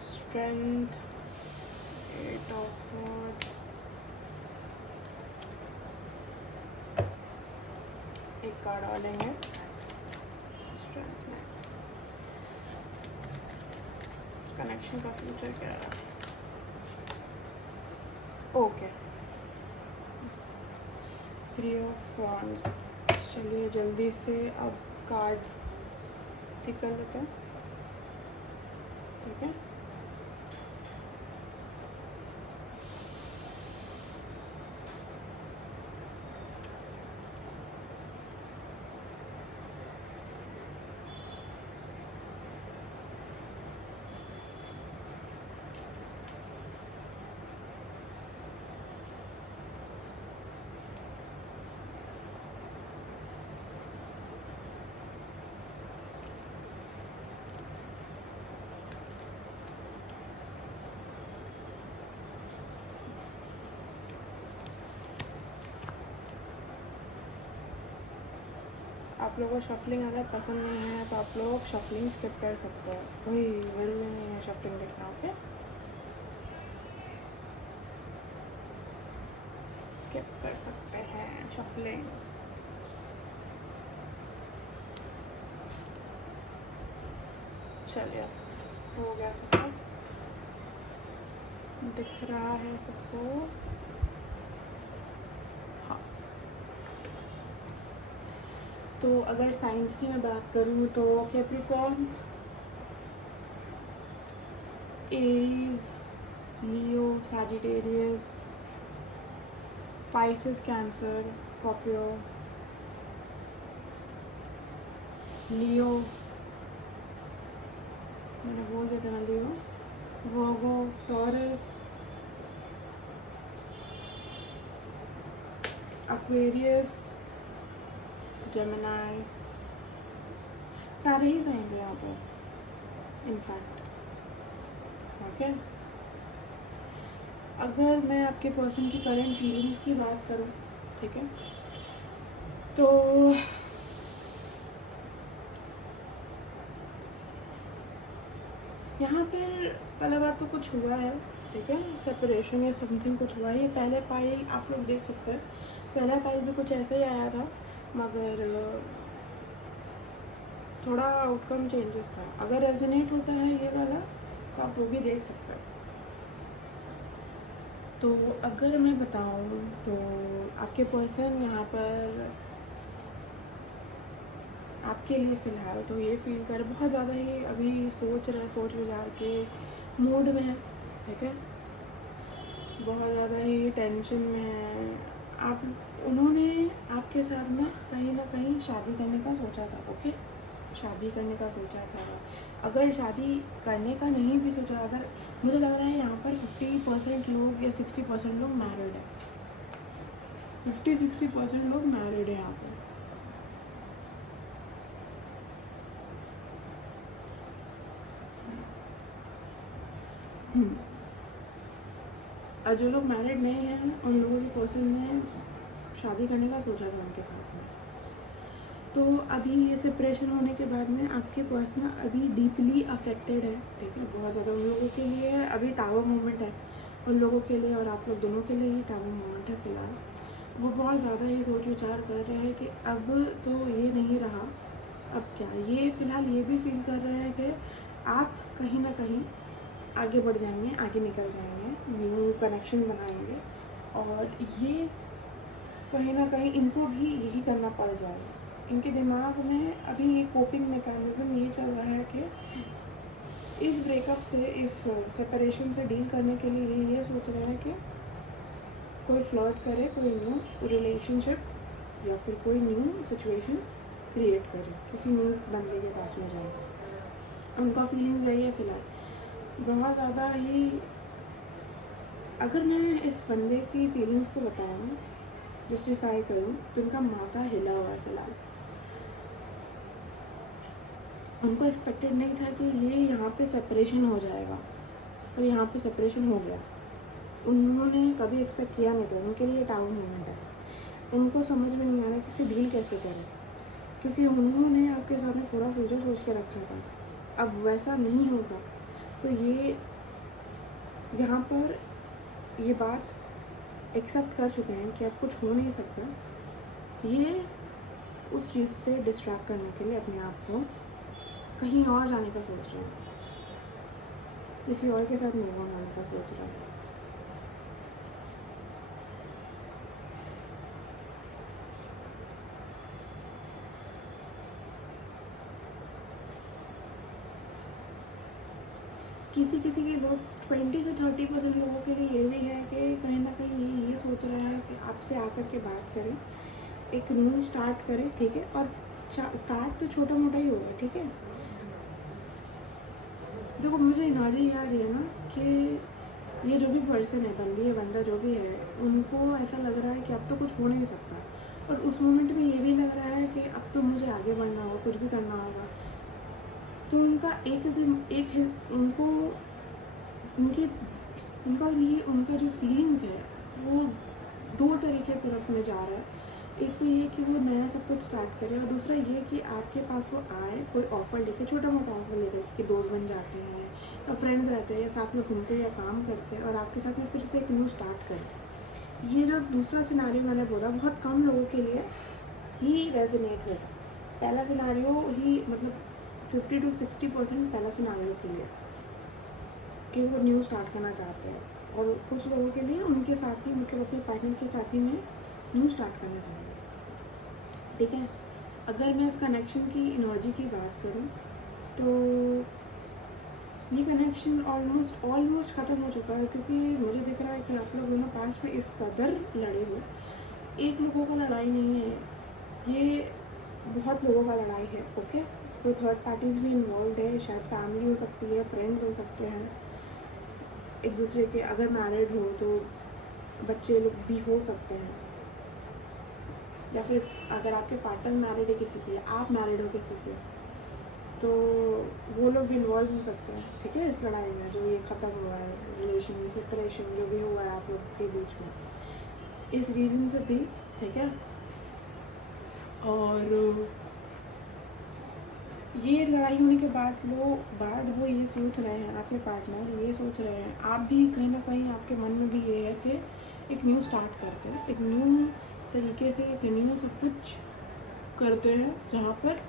Strength, 8 of Swords, एक कार्ड डालेंगे स्ट्रेंथ में। कनेक्शन का फ्यूचर क्या है। Okay, 3 of wands. चलिए जल्दी से अब कार्ड्स ठीक कर लेते हैं, ठीक है। आप लोगों को शफलिंग अगर पसंद नहीं है तो आप लोग शफलिंग स्किप कर सकते हैं, कोई ज़रूरी नहीं है शफलिंग देखना। ओके, स्किप कर सकते हैं शफलिंग। चलिए, हो गया सबको, दिख रहा है सबको। हाँ, तो अगर साइंस की मैं बात करूँ तो Capricorn, Aries, Leo, Sagittarius, Pisces, cancer, Scorpio, लियो, मैंने बोल दिया था ना लियो, वर्गो, टॉरस, एक्वेरियस, जेमिनी, सारे ही साइंस हैं यहाँ पर इनफैक्ट। ओके, अगर मैं आपके पर्सन की करंट फीलिंग्स की बात करूँ, ठीक है, तो यहाँ पर पहला बात तो कुछ हुआ है, ठीक है, सेपरेशन या समथिंग कुछ हुआ है। ये पहले फाइल आप लोग देख सकते हैं, पहला फाइल भी कुछ ऐसा ही आया था, मगर थोड़ा आउटकम चेंजेस था। अगर रेजोनेट होता है ये वाला तो आप वो भी देख सकते हैं। तो अगर मैं बताऊँ तो आपके पर्सन यहाँ पर आपके लिए फ़िलहाल तो ये फील कर बहुत ज़्यादा ही अभी सोच विचार के मूड में है, ठीक है, बहुत ज़्यादा ही टेंशन में है। आप उन्होंने आपके साथ में कहीं ना कहीं शादी करने का सोचा था। ओके, शादी करने का सोचा था। अगर शादी करने का नहीं भी सोचा, अगर मुझे लग रहा है यहाँ पर 50% लोग या 60% लोग मैरिड है, 50-60% लोग मैरिड है यहाँ पर। और जो लोग मैरिड नहीं हैं उन लोगों के पर्सन ने शादी करने का सोचा था उनके साथ में। तो अभी ये सेपरेशन होने के बाद में आपके पर्सन अभी डीपली अफेक्टेड है, ठीक है, बहुत ज़्यादा। उन लोगों के लिए अभी टावर मोमेंट है, उन लोगों के लिए और आप लोग दोनों के लिए ही टावर मोमेंट है फिलहाल। वो बहुत ज़्यादा ये सोच विचार कर रहे हैं कि अब तो ये नहीं रहा, अब क्या। ये फ़िलहाल ये भी फील कर रहे हैं कि आप कहीं ना कहीं आगे बढ़ जाएंगे, आगे निकल जाएंगे, न्यू कनेक्शन बनाएंगे, और ये कहीं ना कहीं इनको भी यही करना पड़ जाएगा। इनके दिमाग में अभी ये कोपिंग मैकेनिज्म ये चल रहा है कि इस ब्रेकअप से, इस सेपरेशन से डील करने के लिए ये सोच रहे हैं कि कोई फ्लर्ट करे, कोई न्यू रिलेशनशिप या फिर कोई न्यू सिचुएशन क्रिएट करे, किसी न्यू बंदे के पास में जाए। उनका फीलिंग्स यही है फिलहाल, बहुत ज़्यादा ही। अगर मैं इस बंदे की फीलिंग्स को बताऊँ, जस्टिफाई करूँ, तो उनका माथा हिला हुआ है फिलहाल। उनको एक्सपेक्टेड नहीं था कि ये यहाँ पे सेपरेशन हो जाएगा, और यहाँ पे सेपरेशन हो गया। उन्होंने कभी एक्सपेक्ट किया नहीं था। उनके लिए टाउन मोमेंट है, उनको समझ में नहीं आ रहा किसी डील कैसे करें, क्योंकि उन्होंने आपके साथ में पूरा फ्यूचर सोच के रखा था। अब वैसा नहीं होगा, तो ये यहाँ पर ये बात एक्सेप्ट कर चुके हैं कि अब कुछ हो नहीं सकता। ये उस चीज़ से डिस्ट्रैक्ट करने के लिए अपने आप को कहीं और जाने का सोच रहे हैं, किसी और के साथ मूव ऑन होने का सोच रहे हैं। किसी किसी के बहुत 20 से 30% लोगों के लिए ये भी है कि कहीं ना कहीं ये सोच रहा है कि आपसे आकर के बात करें, एक न्यू स्टार्ट करें, ठीक है, और स्टार्ट तो छोटा मोटा ही होगा, ठीक है। देखो, मुझे एनर्जी याद है ना कि ये जो भी पर्सन है, बंदी है, बंदा जो भी है, उनको ऐसा लग रहा है कि अब तो कुछ हो नहीं सकता, और उस मोमेंट में ये भी लग रहा है कि अब तो मुझे आगे बढ़ना होगा, कुछ भी करना होगा। तो उनका उनको उनका जो फीलिंग्स है वो दो तरीके तरफ में जा रहा है। एक तो ये कि वो नया सब कुछ स्टार्ट करे, और दूसरा ये कि आपके पास वो आए कोई ऑफ़र लेके, छोटा मोटा ऑफ़र लेकर कि दोस्त बन जाते हैं या फ्रेंड्स रहते हैं या साथ में घूमते या काम करते हैं, और आपके साथ में फिर से एक न्यू स्टार्ट करें। ये जो दूसरा सिनारियो मैंने बोला बहुत कम लोगों के लिए ही रेजोनेट होगा। पहला सिनारियो ही मतलब 50 to 60% पहला सिनारियो के लिए कि वो न्यू स्टार्ट करना चाहते हैं, और कुछ लोगों के लिए उनके साथ ही मतलब अपने पार्टनर के साथ ही में न्यू स्टार्ट करना चाहेंगे। ठीक है, अगर मैं इस कनेक्शन की एनर्जी की बात करूं तो ये कनेक्शन ऑलमोस्ट ख़त्म हो चुका है, क्योंकि मुझे दिख रहा है कि आप लोग दोनों पास में इस कदर लड़े हो। एक लोगों का लड़ाई नहीं है, ये बहुत लोगों का लड़ाई है। ओके, कोई थर्ड पार्टीज़ भी इन्वॉल्व है, शायद फैमिली हो सकती है, फ्रेंड्स हो सकते हैं, एक दूसरे के अगर मैरिड हो तो बच्चे लोग भी हो सकते हैं, या फिर अगर आपके पार्टनर मैरिड है किसी से, आप मैरिड हो किसी से, तो वो लोग भी इन्वॉल्व हो सकते हैं। ठीक है, इस लड़ाई में जो ये ख़त्म हुआ है, रिलेशन सेपरेशन जो भी हुआ है आप लोग के बीच में, इस रीज़न से भी। ठीक है, और ये लड़ाई होने के बाद वो ये सोच रहे हैं, आपके पार्टनर ये सोच रहे हैं, आप भी कहीं ना कहीं आपके मन में भी ये है कि एक न्यू स्टार्ट करते हैं, एक न्यू तरीके से एक न्यू सब कुछ करते हैं, जहाँ पर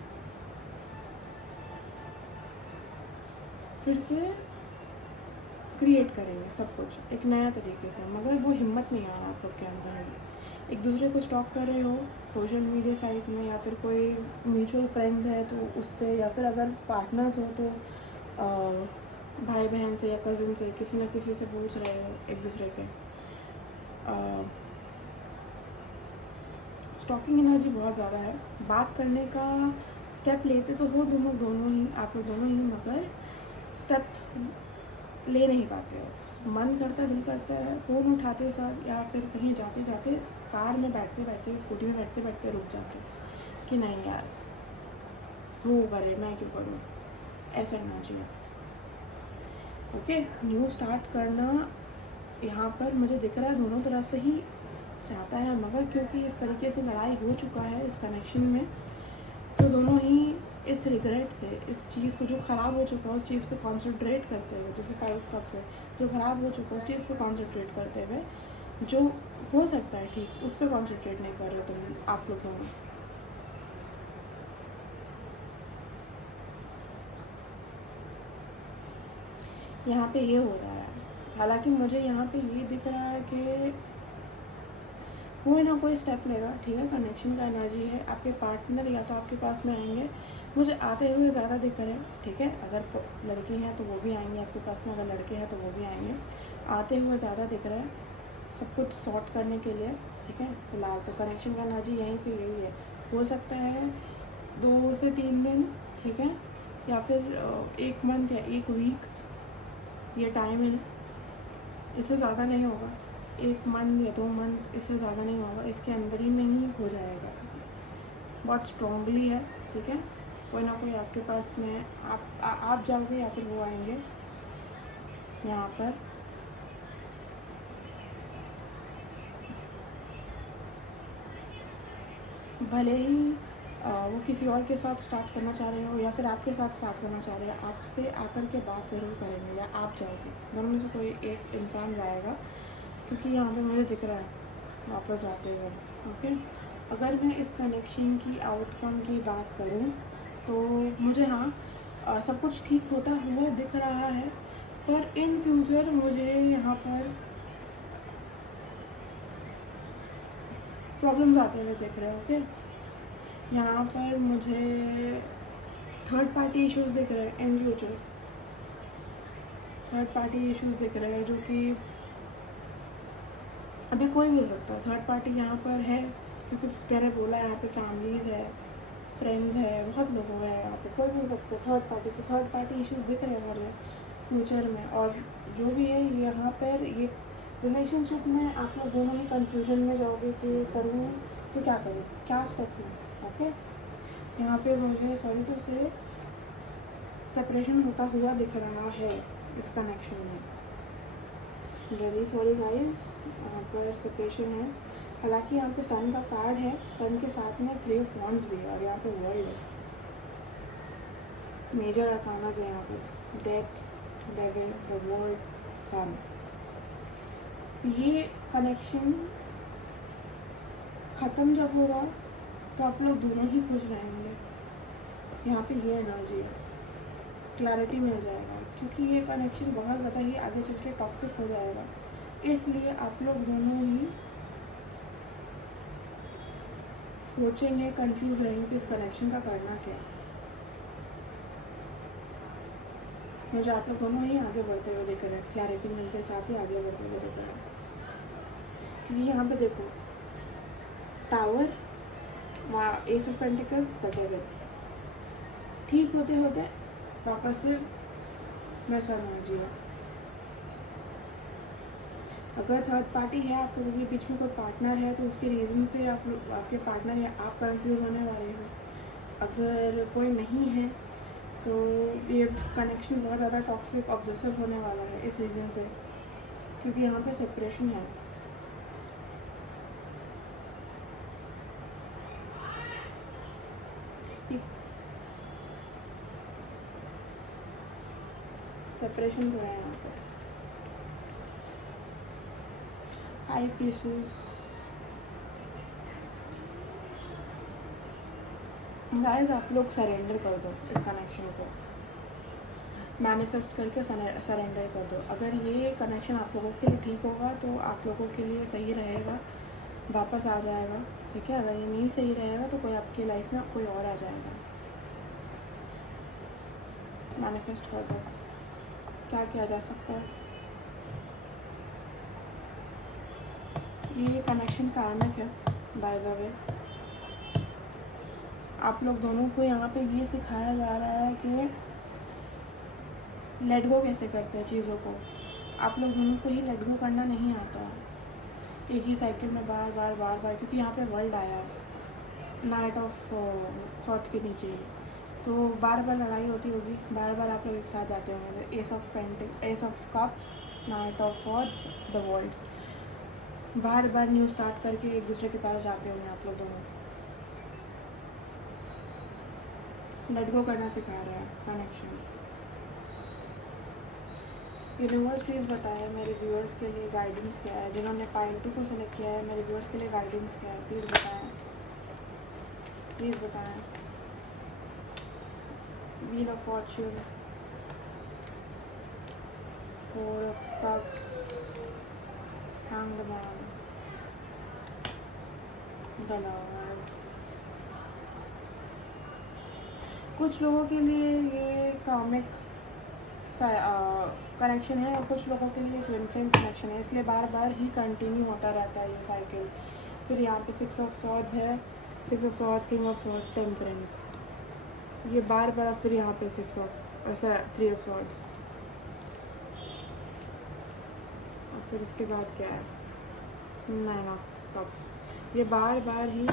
फिर से क्रिएट करेंगे सब कुछ एक नया तरीके से। मगर वो हिम्मत नहीं आ रहा आप लोग के अंदर। एक दूसरे को स्टॉक कर रहे हो सोशल मीडिया साइट में, या फिर कोई म्यूचुअल फ्रेंड्स है तो उससे, या फिर अगर पार्टनर्स हो तो भाई बहन से या कज़न से किसी न किसी से पूछ रहे हो एक दूसरे के। स्टॉकिंग एनर्जी बहुत ज़्यादा है। बात करने का स्टेप लेते तो हो दोनों ही, आप लोग दोनों ही, मगर स्टेप ले नहीं पाते हो। मन करता, दिल करता है, फ़ोन उठाते साथ या फिर कहीं जाते जाते, कार में बैठते बैठते, स्कूटी में बैठते बैठते रुक जाते कि नहीं यार वो करे, मैं क्यों करूँ, ऐसा एनर्जी है। ओके, न्यू स्टार्ट करना यहाँ पर मुझे दिख रहा है दोनों तरफ से ही चाहता है, मगर क्योंकि इस तरीके से लड़ाई हो चुका है इस कनेक्शन में, तो दोनों ही इस रिग्रेट से, इस चीज़ को जो ख़राब हो चुका है उस चीज़ पे कॉन्सेंट्रेट करते हुए, जैसे 5 कप से जो ख़राब हो चुका है उस चीज़ पे कॉन्सेंट्रेट करते हुए, जो हो सकता है ठीक उस पर कॉन्सेंट्रेट नहीं कर रहे तुम आप लोग दोनों। यहाँ पे ये हो रहा है। हालांकि मुझे यहाँ पे ये दिख रहा है कि कोई ना कोई स्टेप लेगा। ठीक है, कनेक्शन का एनर्जी है, आपके पार्टनर या तो आपके पास में आएंगे, मुझे आते हुए ज़्यादा दिख रहे हैं। ठीक है, अगर लड़की हैं तो वो भी आएंगे आपके पास में, अगर लड़के हैं तो वो भी आएंगे, आते हुए ज़्यादा दिख रहे हैं सब कुछ सॉर्ट करने के लिए। ठीक है, फिलहाल तो कनेक्शन का एनर्जी यहीं पे यही है। हो सकता है 2 से 3 दिन, ठीक है, या फिर 1 मंथ या 1 वीक, ये टाइम है, इससे ज़्यादा नहीं होगा। 1 मंथ या 2 मंथ, इससे ज़्यादा नहीं होगा, इसके अंदर ही में ही हो जाएगा। बहुत स्ट्रॉन्गली है। ठीक है, कोई ना कोई आपके पास में आप जाओगे या फिर वो आएंगे यहाँ पर। भले ही वो किसी और के साथ स्टार्ट करना चाह रहे हो या फिर आपके साथ स्टार्ट करना चाह रहे हैं, आपसे आकर के बात ज़रूर करेंगे, या आप जाओगे, दोनों में से कोई एक इंसान जाएगा, क्योंकि यहाँ पे मुझे दिख रहा है वापस आते हुए। ओके, अगर मैं इस कनेक्शन की आउटकम की बात करूँ तो मुझे सब कुछ ठीक होता हुआ दिख रहा है, पर इन फ्यूचर मुझे यहाँ पर प्रॉब्लम्स आते हुए दिख रहे हैं। ओके, यहाँ पर मुझे थर्ड पार्टी इश्यूज दिख रहे हैं in future, third party issues दिख रहे हैं, जो कि अभी कोई भी हो सकता है थर्ड पार्टी यहाँ पर है, क्योंकि मैंने बोला यहाँ पे फैमिलीज़ है, फ्रेंड्स है, बहुत लोग हैं यहाँ पे, कोई भी हो सकता है थर्ड पार्टी। तो थर्ड पार्टी इश्यूज दिख रहे हैं मुझे फ्यूचर में, और जो भी है यहाँ पर ये रिलेशनशिप में आप लोग दोनों ही कंफ्यूजन में जाओगे कि करूँ तो क्या करूँ, क्या स्टेप लूँ। ओके, यहाँ पे मुझे सॉरी टू से सेपरेशन होता हुआ दिख रहा है इस कनेक्शन में। वेरी सॉरी गाइस, यहाँ पर सेपरेशन है। हालांकि यहाँ पे सन का कार्ड है, सन के साथ में 3 ऑफ वॉन्ड्स भी है और यहाँ पे वर्ल्ड है। मेजर अरकानाज है यहाँ पे, डेथ, डेविल, द वर्ल्ड, सन। ये कनेक्शन ख़त्म जब होगा तो आप लोग दोनों ही खुश रहेंगे। यहाँ पे ये एनर्जी है, क्लैरिटी मिल जाएगा, क्योंकि ये कनेक्शन बहुत ज़्यादा ही आगे चल के टॉक्सिक हो जाएगा। इसलिए आप लोग दोनों ही सोचेंगे, कंफ्यूज रहेंगे कि इस कनेक्शन का करना क्या है। मुझे आप लोग दोनों ही आगे बढ़ते हुए दिख रहे हैं, क्लैरिटी मिलते साथ ही आगे बढ़ते हुए दिख रहे हैं। क्योंकि यहाँ पे देखो टावर, वहाँ S of pentacles, the devil, ठीक होते होते वापस से वैसा एनर्जी है। अगर थर्ड पार्टी है आप लोगों के बीच में, कोई पार्टनर है, तो उसके रीज़न से आप लोग, आपके पार्टनर या आप कंफ्यूज होने वाले हो। अगर कोई नहीं है तो ये कनेक्शन बहुत ज़्यादा टॉक्सिक ऑब्सेसिव होने वाला है इस रीज़न से, क्योंकि यहाँ पे सेपरेशन है। सेपरेशन जो है यहाँ पे हाई प्रीशियस। गाइस आप लोग सरेंडर कर दो इस कनेक्शन को, मैनिफेस्ट करके सरेंडर कर दो। अगर ये कनेक्शन आप लोगों के लिए ठीक होगा तो आप लोगों के लिए सही रहेगा, वापस आ जाएगा, ठीक है। अगर ये नहीं सही रहेगा तो कोई आपकी लाइफ में कोई और आ जाएगा। मैनिफेस्ट कर दो, क्या किया जा सकता है। ये कनेक्शन कार्मिक है बाय द वे। आप लोग दोनों को यहाँ पे ये सिखाया जा रहा है कि लेट गो कैसे करते हैं चीज़ों को। आप लोग दोनों को ही लेट गो करना नहीं आता, एक ही साइकिल में बार बार बार बार, क्योंकि यहाँ पे वर्ल्ड आया है नाइट ऑफ सॉर्ड्स के नीचे ही, तो बार बार लड़ाई होती होगी, बार बार आप लोग एक साथ जाते होंगे। S of cups, night of swords, the world, bar bar new start करके एक दूसरे के पास जाते होंगे आप लोग दोनों। लेट गो करना सिखा रहा है कनेक्शन। यूनिवर्स प्लीज़ बताएं मेरे व्यूअर्स के लिए गाइडेंस क्या है, जिन्होंने पार्ट 2 को सिलेक्ट किया है, मेरे व्यूअर्स के लिए गाइडेंस क्या है, प्लीज़ बताएं, प्लीज़ बताएं। Wheel of Fortune, 4 of cups, hanged man, the lovers. कुछ लोगों के लिए ये कार्मिक कनेक्शन है और कुछ लोगों के लिए ट्विन फ्लेम कनेक्शन है, इसलिए बार बार ही कंटिन्यू होता रहता है ये साइकिल। फिर यहाँ पे 6 ऑफ सॉर्ड्स है, 6 of swords, king of swords, temperance, ये बार बार। फिर यहाँ पे 3 ऑफ सॉर्ड्स, और फिर इसके बाद क्या है, 9 ऑफ कप्स। ये बार बार ही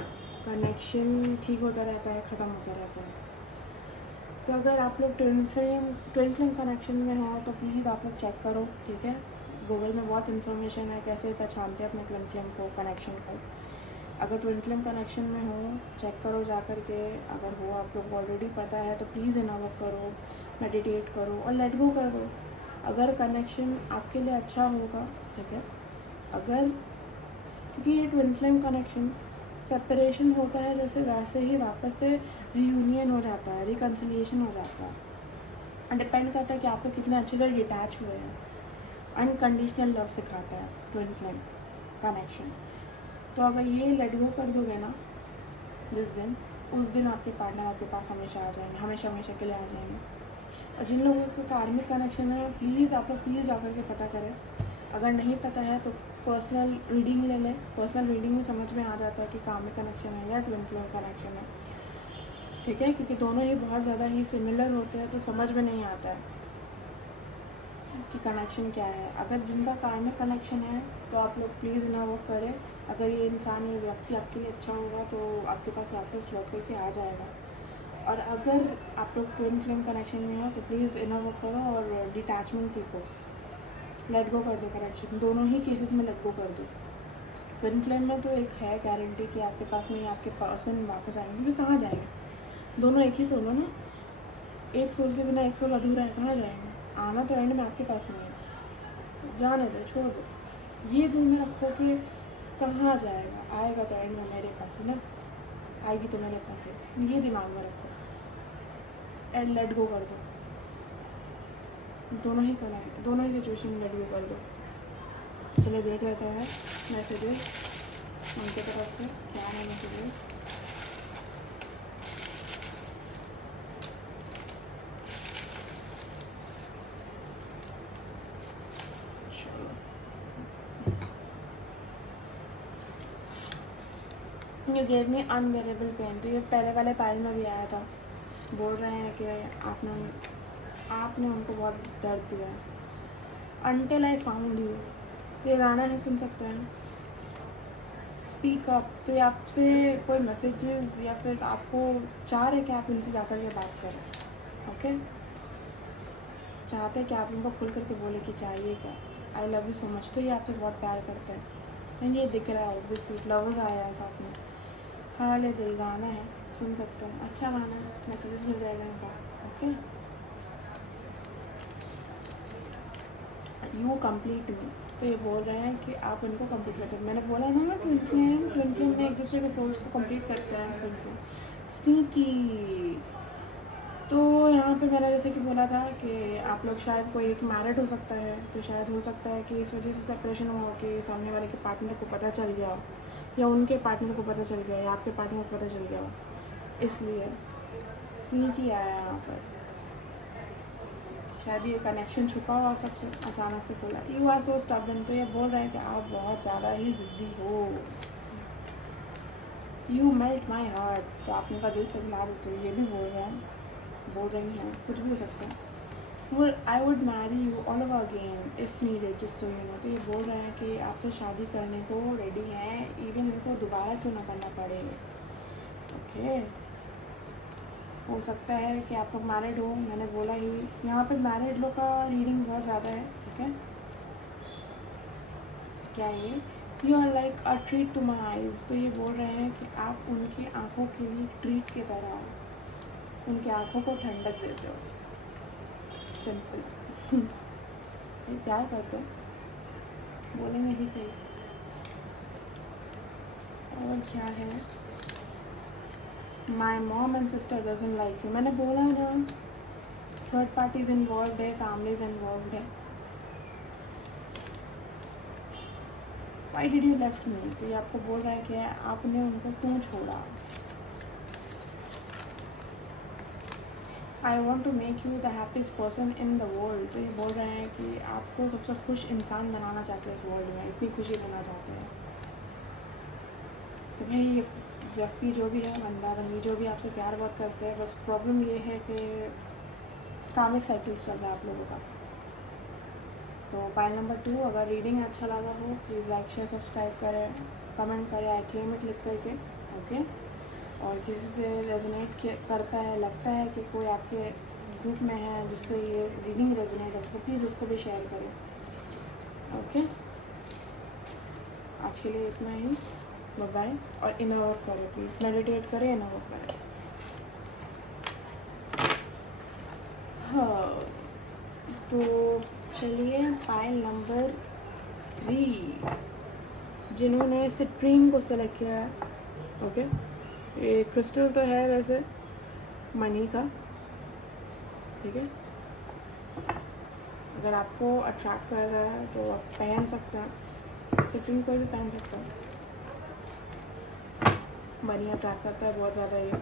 कनेक्शन ठीक होता रहता है, ख़त्म होता रहता है। तो अगर आप लोग ट्विन फ्लेम कनेक्शन में हो तो प्लीज़ आप लोग चेक करो, ठीक है। गूगल में बहुत इन्फॉर्मेशन है कैसे पहचानते हैं अपने ट्विन फ्लेम को, कनेक्शन को। अगर ट्विन फ्लेम कनेक्शन में हो चेक करो जा कर के, अगर हो आप लोग को ऑलरेडी पता है तो प्लीज़ इनवॉक करो, मेडिटेट करो और लेट गो कर दो। अगर कनेक्शन आपके लिए अच्छा होगा, ठीक है। अगर, क्योंकि ये ट्विन फ्लेम कनेक्शन सेपरेशन होता है जैसे, वैसे ही वापस से रीयूनियन हो जाता है, रिकन्सिलिएशन हो जाता है। डिपेंड करता है कि आप लोग कितने अच्छे से डिटैच हुए हैं। अनकंडीशनल लव सिखाता है ट्विन फ्लेम कनेक्शन। तो अगर ये लेट गो कर दोगे ना जिस दिन, उस दिन आपके पार्टनर आपके पास हमेशा आ जाएंगे, हमेशा हमेशा के लिए आ जाएंगे। और जिन लोगों को कार्मिक कनेक्शन है प्लीज़ आप लोग प्लीज़ जाकर के पता करें। अगर नहीं पता है तो पर्सनल रीडिंग ले लें, पर्सनल रीडिंग में समझ में आ जाता है कि कार्मिक कनेक्शन है या ट्विन फ्लेम कनेक्शन है, ठीक है। क्योंकि दोनों ही बहुत ज़्यादा ही सिमिलर होते हैं, तो समझ में नहीं आता है कि कनेक्शन क्या है। अगर जिनका कार्मिक कनेक्शन है तो आप लोग प्लीज़ ना वो करें। अगर ये इंसान, ये व्यक्ति आपके लिए अच्छा होगा तो आपके पास वापस लौट करके आ जाएगा। और अगर आप लोग ट्विन फ्लेम कनेक्शन में हो तो प्लीज़ इनवॉक करो और डिटैचमेंट सीखो, लेट गो कर दो कनेक्शन। दोनों ही केसेस में लेट गो कर दो, ट्विन फ्लेम में तो एक है गारंटी कि आपके पास में ही आपके पर्सन वापस आएंगे, क्योंकि कहाँ जाएंगे, दोनों एक ही सोल हो ना, एक सोल के बिना एक सोल अधूरा है, कहाँ जाएंगे, आना तो एंड में आपके पास में है, जाने दो, छोड़ दो, ये दिल में रखो कि कहाँ जाएगा, आएगा तो एंड में मेरे पास है ना, आएगी तो मेरे पास है, ये दिमाग में रखो एंड लेट गो कर दो, दोनों ही करना है, दोनों ही सिचुएशन में लेट गो कर दो। चलिए देख लेते हैं मैसेजेस उनके तरफ से क्या है मैसेजेस। ये गेव मी अनबेरेबल पेन, तो ये पहले वाले पाइल में भी आया था, बोल रहे हैं कि आपने उनको बहुत दर्द दिया है। अनटिल आई फाउंड यू, ये गाना है, सुन सकते हैं। स्पीक अप, तो ये आपसे कोई मैसेजेस या फिर आपको चाह रहे कि आप उनसे जाकर के बात करें, ओके, चाहते हैं कि आप उनको खुल करके बोले कि चाहिए क्या, I love you so much, तो ये आपसे बहुत प्यार करते हैं, एंड ये दिख रहा है ऑब्वियसली, लवर्स आया है साथ में। हाँ ले दिल गाना है, सुन सकते हैं, अच्छा गाना है, मैसेजेस मिल जाएगा इनका, ओके। यू कंप्लीट मी, तो ये बोल रहे हैं कि आप उनको कंप्लीट करते हैं। मैंने बोला ना ट्विन फ्लेम में एक दूसरे के सोल्स को कंप्लीट करते हैं ट्विन फ्लेम, स्नीकी। तो यहाँ पे मैंने जैसे कि बोला था कि आप लोग शायद कोई एक मैरिड हो सकता है, तो शायद हो सकता है कि इस वजह से सेपरेशन हो कि सामने वाले के पार्टनर को पता चल गया हो, या उनके पार्टनर को पता चल गया, या आपके पार्टनर को पता चल गया हो, इसलिए स्नीकी आया यहाँ पर। शायद ये कनेक्शन छुपा हुआ सबसे अचानक से खोला। यू आर सो स्टबर्न, तो ये बोल रहे हैं कि आप बहुत ज़्यादा ही ज़िद्दी हो। यू मेल्ट माई हार्ट, तो आपने का दिल पिघला देते हो, ये भी बोल रही हैं, कुछ भी हो सकता है। I would marry you all over again if needed, just so you know, तो ये बोल रहे हैं कि आपसे शादी करने को रेडी हैं, इवन इनको दोबारा क्यों ना करना पड़े, ओके। हो सकता है कि आप लोग मैरिड हो, मैंने बोला ही, यहाँ पे मैरिड लोग का रीडिंग बहुत ज़्यादा है, ठीक है। क्या ये, you are like a treat to my eyes, तो ये बोल रहे हैं कि आप उनकी आँखों के लिए ट्रीट की तरह हो, उनकी आँखों को ठंडक देते हो, सिंपल। ये प्यार करते हैं, बोलेंगे ही सही। और क्या है, my mom and sister doesn't like you, मैंने बोला ना थर्ड पार्टीज इन्वॉल्व है, फैमिलीज इन्वॉल्व है। Y did you left me, तो ये आपको बोल रहा है कि आपने उनको क्यों छोड़ा। I want to make you the happiest person in the world, तो ये बोल रहे हैं कि आपको सबसे खुश इंसान बनाना चाहते हैं इस वर्ल्ड में, इतनी खुशी देना चाहते हैं। तो भाई ये व्यक्ति जो भी है, बंदा बंदी जो भी आपसे प्यार बहुत करते हैं, बस प्रॉब्लम ये है कि कामिक साइकिल्स चल रहा है आप लोगों का। तो पाइल नंबर 2, अगर रीडिंग अच्छा लगा हो प्लीज़ लाइक शेयर सब्सक्राइब करें, कमेंट करें, आई क्लेम इट लिख करके, ओके। और किसी से रेजोनेट करता है, लगता है कि कोई आपके ग्रुप में है जिससे ये रीडिंग रेजोनेट हो, तो प्लीज़ उसको भी शेयर करें, ओके। आज के लिए इतना ही, बाय। और इनर वर्क करें प्लीज़, मेडिटेट करें, इनर वर्क करें। हाँ, तो चलिए पाइल नंबर 3, जिन्होंने सिट्रीन को सेलेक्ट किया है, ओके। ये क्रिस्टल तो है वैसे मनी का, ठीक है। अगर आपको अट्रैक्ट कर रहा है तो आप पहन सकते हैं, सिट्रीन कोई भी पहन सकता है, मनी अट्रैक्ट करता है बहुत ज़्यादा। ये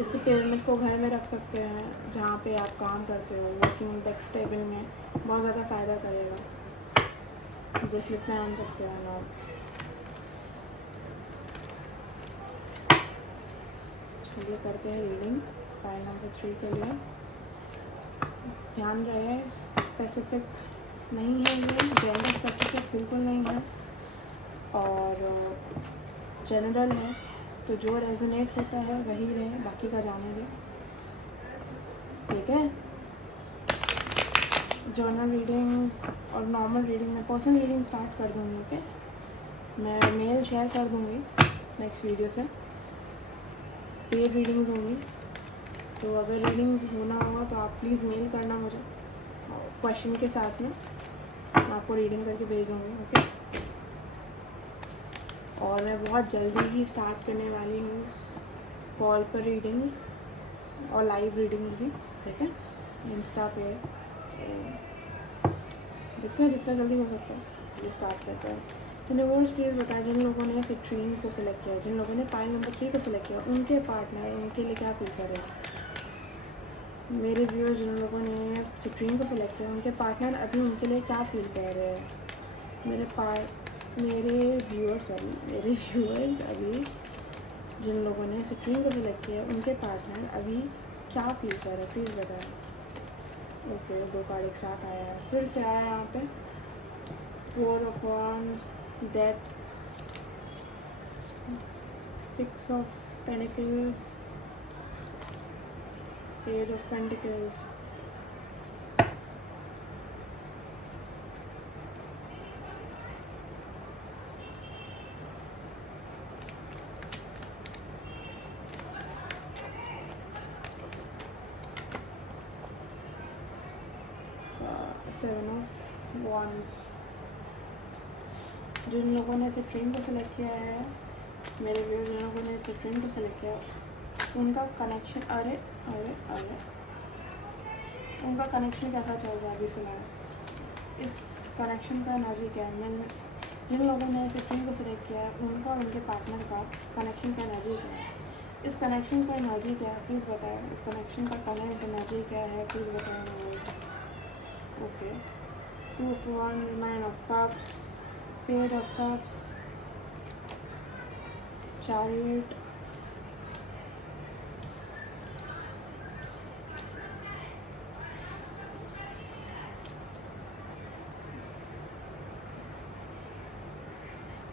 इसके पिरामिड को घर में रख सकते हैं जहाँ पे आप काम करते हो, वर्किंग डेस्क टेबल में बहुत ज़्यादा फ़ायदा करेगा। ब्रेसलेट पहन सकते हैं लोग। चलिए करते हैं रीडिंग पाइल नंबर 3 के लिए। ध्यान रहे स्पेसिफिक नहीं है, ये जेंडर स्पेसिफिक बिल्कुल नहीं है, और जनरल है, तो जो रेजोनेट होता है वही रहे, बाकी का जाने दें, ठीक है। जर्नल रीडिंग और नॉर्मल रीडिंग में पर्सनल रीडिंग स्टार्ट कर दूँगी, ओके। मैं मेल शेयर कर दूँगी नेक्स्ट वीडियो से। पेड रीडिंग्स होंगी, तो अगर रीडिंग्स होना होगा तो आप प्लीज़ मेल करना मुझे क्वेश्चन के साथ में, मैं आपको रीडिंग करके भेज दूँगी। ओके, और मैं बहुत जल्दी ही स्टार्ट करने वाली हूँ कॉल पर रीडिंग्स और लाइव रीडिंग्स भी, ठीक है, इंस्टा पे। देखते हैं जितना जल्दी हो सकता है चलिए स्टार्ट करते हैं। यूनिवर्स प्लीज़ बताएं, जिन लोगों ने सिट्रीन को सिलेक्ट किया, जिन लोगों ने पाइल नंबर 3 को सिलेक्ट किया, उनके पार्टनर उनके लिए क्या फील कर रहे हैं। मेरे व्यूअर्स जिन लोगों ने सिट्रीन को सिलेक्ट किया, उनके पार्टनर अभी उनके लिए क्या फील कर रहे हैं। मेरे व्यूअर्स अभी जिन लोगों ने सिट्रीन को सिलेक्ट किया, उनके पार्टनर अभी क्या फील कर रहे हैं, प्लीज़ बताएं। ओके, 2 कार्ड एक साथ आया है, फिर से आया यहाँ पे 4 of Wands, Death, 6 of Pentacles, 8 of Pentacles, Seven of Wands। जिन लोगों ने सिट्रीन को सिलेक्ट किया है, मेरे व्यूअर्स जिन लोगों ने सिट्रीन को सिलेक्ट किया, उनका कनेक्शन अरे उनका कनेक्शन कैसा चल रहा है अभी फ़िलहाल। इस कनेक्शन का एनर्जी क्या है। मैंने जिन लोगों ने सिट्रीन को सिलेक्ट किया है, उनका और उनके पार्टनर का कनेक्शन का एनर्जी क्या है। इस कनेक्शन का एनर्जी क्या है, प्लीज़ बताएं। इस कनेक्शन का कनेक्ट एनर्जी क्या है, प्लीज़ बताएं। Okay, 2 of Wands, 9 of Cups, 8 of Cups, Chariot,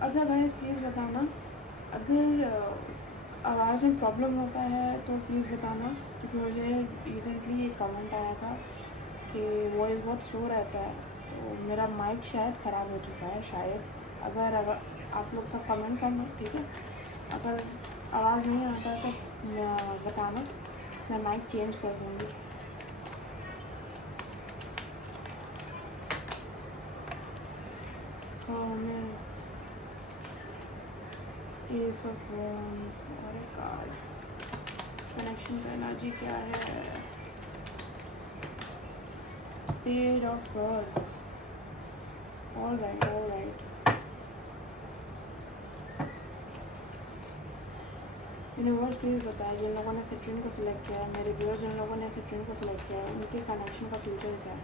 अच्छा गाइस प्लीज़ बताना, अगर आवाज़ में प्रॉब्लम होता है तो प्लीज़ बताना, क्योंकि मुझे रिसेंटली एक कमेंट आया था कि वॉइस बहुत स्लो रहता है, तो मेरा माइक शायद ख़राब हो चुका है शायद। अगर आप लोग सब कमेंट करना, ठीक है। अगर आवाज़ नहीं आता है तो बताना, मैं माइक चेंज कर दूँगी। तो मैं Ace of Wands और एक कार्ड, कनेक्शन का एनर्जी क्या है। Page of Swords, all right। Universe please बताएं, जिन लोगों ने सिट्रीन को सिलेक्ट किया है, मेरे व्यूअर्स जिन लोगों ने सिट्रीन को सिलेक्ट किया है, उनके कनेक्शन का फ्यूचर क्या है।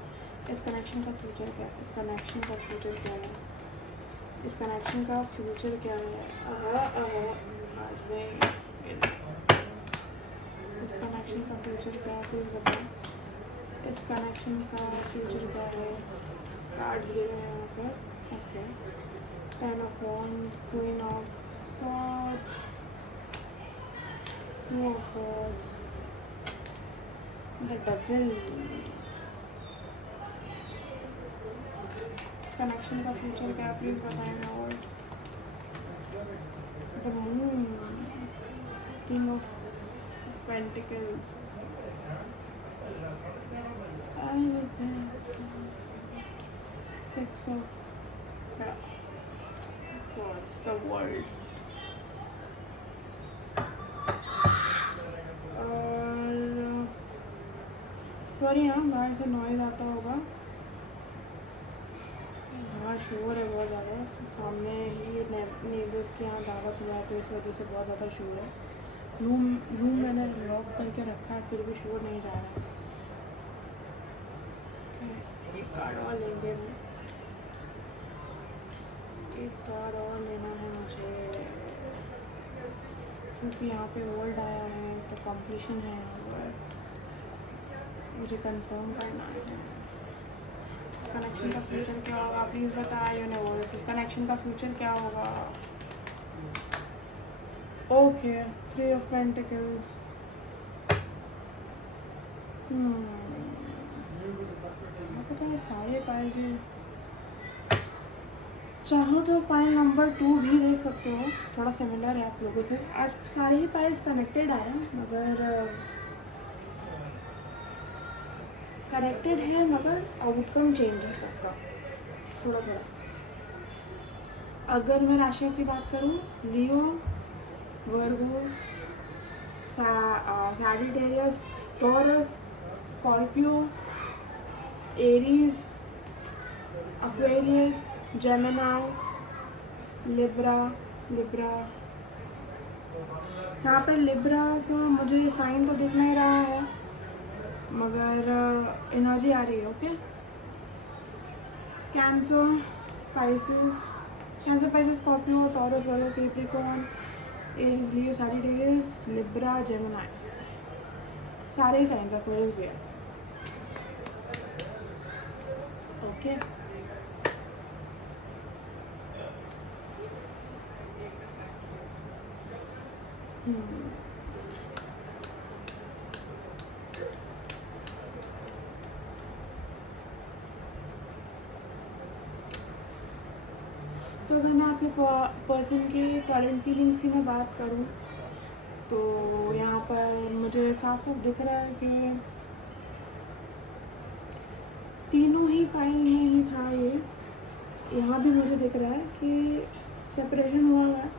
इस कनेक्शन का फ्यूचर क्या है। इस कनेक्शन का फ्यूचर क्या है। इस कनेक्शन का फ्यूचर क्या है। इस कनेक्शन का फ्यूचर क्या है, प्लीज़ बताएं। इस कनेक्शन का फ्यूचर क्या है। कार्ड्स दे रहे हैं यहाँ पर। Okay, 10 of Wands, Queen of Swords, 2 of Swords, the Devil। इस कनेक्शन का फ्यूचर क्या है, प्लीज़ बताएं। Viewers, the moon, king of pentacles, I was there, 6 of Swords, the world। और सॉरी हाँ, बाहर से नॉइज़ आता होगा, बाहर शोर है बहुत ज़्यादा। सामने ही नेबर्स के यहाँ दावत हुआ है, तो इस वजह से बहुत ज़्यादा शोर है। रूम मैंने लॉक करके रखा है, फिर भी शोर नहीं जा रहा है। एक कार्ड और लेंगे, एक कार्ड और लेना है मुझे, क्योंकि यहाँ पे वर्ल्ड आया है तो कंप्लीशन है यहाँ पर, मुझे कंफर्म करना है। इस कनेक्शन का फ्यूचर क्या होगा, प्लीज़ बताएं यूनिवर्स। इस कनेक्शन का फ्यूचर क्या होगा। ओके, 3 of Pentacles, पता है सारे पाइल्स चाहो तो पाइल नंबर 2 भी देख सकते हो, थोड़ा सिमिलर है आप लोगों से। आज सारी ही पाइल्स कनेक्टेड आए मगर आउटकम चेंज है सबका थोड़ा थोड़ा। अगर मैं राशियों की बात करूँ, Leo, Virgo, Sagittarius, Taurus, Scorpio, Aries, Aquarius, Gemini, Libra. यहाँ पर लिब्रा का मुझे साइन तो दिख नहीं रहा है मगर एनर्जी आ रही है। Okay, Cancer, Pisces, Scorpio, Taurus, Virgo, Capricorn, Aries, Leo, Sagittarius, Libra, Gemini, सारे ही साइंस एक्वेरियस भी है। ओके, तो अगर मैं आपके पर्सन के करंट फीलिंग्स की मैं बात करूं तो यहाँ पर मुझे साफ साफ दिख रहा है कि तीनों ही पाइल में ही था ये। यहाँ भी मुझे दिख रहा है कि सेपरेशन हुआ है।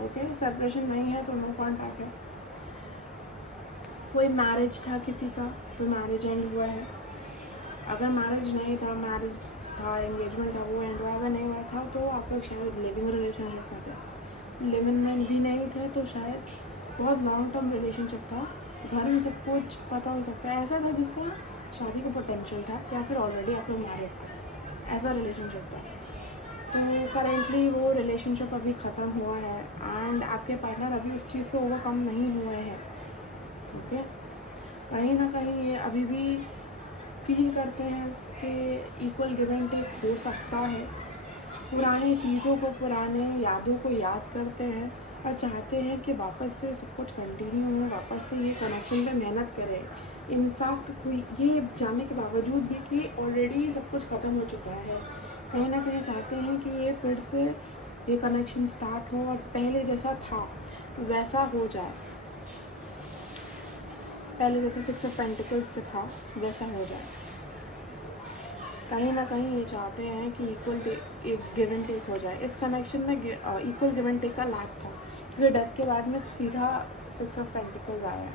ओके, सेपरेशन नहीं है तो नो कॉन्टैक्ट है। कोई मैरिज था किसी का तो मैरिज एंड हुआ है। अगर मैरिज नहीं था, मैरिज था, एंगेजमेंट था, वो एंड हुआ। अगर नहीं हुआ था तो आप लोग शायद लिविंग रिलेशनशिप में थे। लिविंग में भी नहीं थे तो शायद बहुत लॉन्ग टर्म रिलेशनशिप था। घर में सब कुछ पता हो सकता है। ऐसा था जिसका शादी का पोटेंशियल था या फिर ऑलरेडी आप लोग मैरिड थे, ऐसा रिलेशनशिप था। तो करेंटली वो रिलेशनशिप अभी ख़त्म हुआ है एंड आपके पार्टनर अभी उस चीज़ से ओवरकम नहीं हुए हैं। ओके, कहीं ना कहीं ये अभी भी फील करते हैं कि इक्वल गिव एंड टेक हो सकता है। पुरानी चीज़ों को, पुराने यादों को याद करते हैं और चाहते हैं कि वापस से सब कुछ कंटिन्यू हो, वापस से ये कनेक्शन पे मेहनत करें। इनफैक्ट ये जानने के बावजूद भी कि ऑलरेडी सब कुछ ख़त्म हो चुका है, कहीं ना कहीं चाहते हैं कि ये फिर से ये कनेक्शन स्टार्ट हो और पहले जैसा था वैसा हो जाए। पहले जैसे 6 ऑफ पेंटिकल्स पे था वैसा हो जाए। कहीं ना कहीं ये चाहते हैं कि इक्वल गिव एंड टेक हो जाए। इस कनेक्शन में इक्वल गिव एंड टेक का लैक था क्योंकि डेथ के बाद में सीधा 6 ऑफ पेंटिकल्स आया है।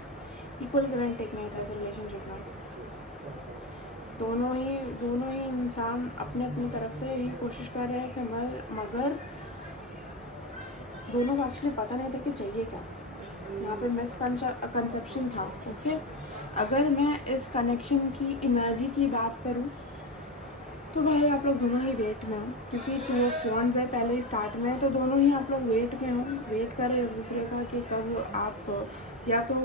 इक्वल गिव एंड टेक नहीं था इस रिलेशनशिप में। दोनों ही इंसान अपने अपनी तरफ से यही कोशिश कर रहे हैं कि मगर दोनों को एक्चुअली पता नहीं था कि चाहिए क्या। यहाँ पे मिसकंसेप्शन था। ओके, अगर मैं इस कनेक्शन की एनर्जी की बात करूँ तो भाई आप लोग दोनों ही वेट में हो क्योंकि 2 ऑफ wands है पहले ही स्टार्ट में, तो दोनों ही आप लोग वेट में हो, वेट कर रहे हो एक दूसरे का कि कब आप या तो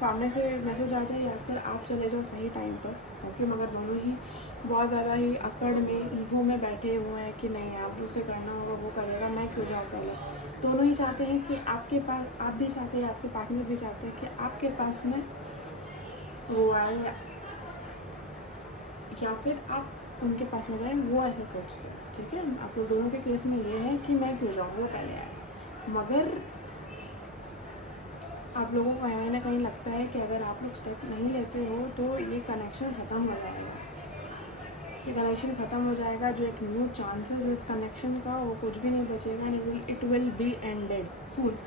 सामने से मैसेज आ जाए या फिर आप चले जाओ सही टाइम पर। ओके, मगर दोनों ही बहुत ज़्यादा ही अकड़ में, ईगो में बैठे हुए हैं कि नहीं आप उसे करना होगा, वो करेगा, मैं क्यों जाऊँ पहले। दोनों ही चाहते हैं कि आपके पास, आप भी चाहते हैं, आपके पार्टनर भी चाहते हैं कि आपके पास में वो आए या फिर आप उनके पास में जाए, वो ऐसे सोचते हैं। ठीक है, आप लोग दोनों के केस में ये है कि मैं क्यों जाऊँ, वो पहले आए। मगर आप लोगों को कहीं ना कहीं लगता है कि अगर आप लोग स्टेप नहीं लेते हो तो ये कनेक्शन ख़त्म हो जाएगा। ये कनेक्शन ख़त्म हो जाएगा। जो एक न्यू चांसेस इस कनेक्शन का वो कुछ भी नहीं बचेगा। नहीं, इट विल बी एंडेड सून।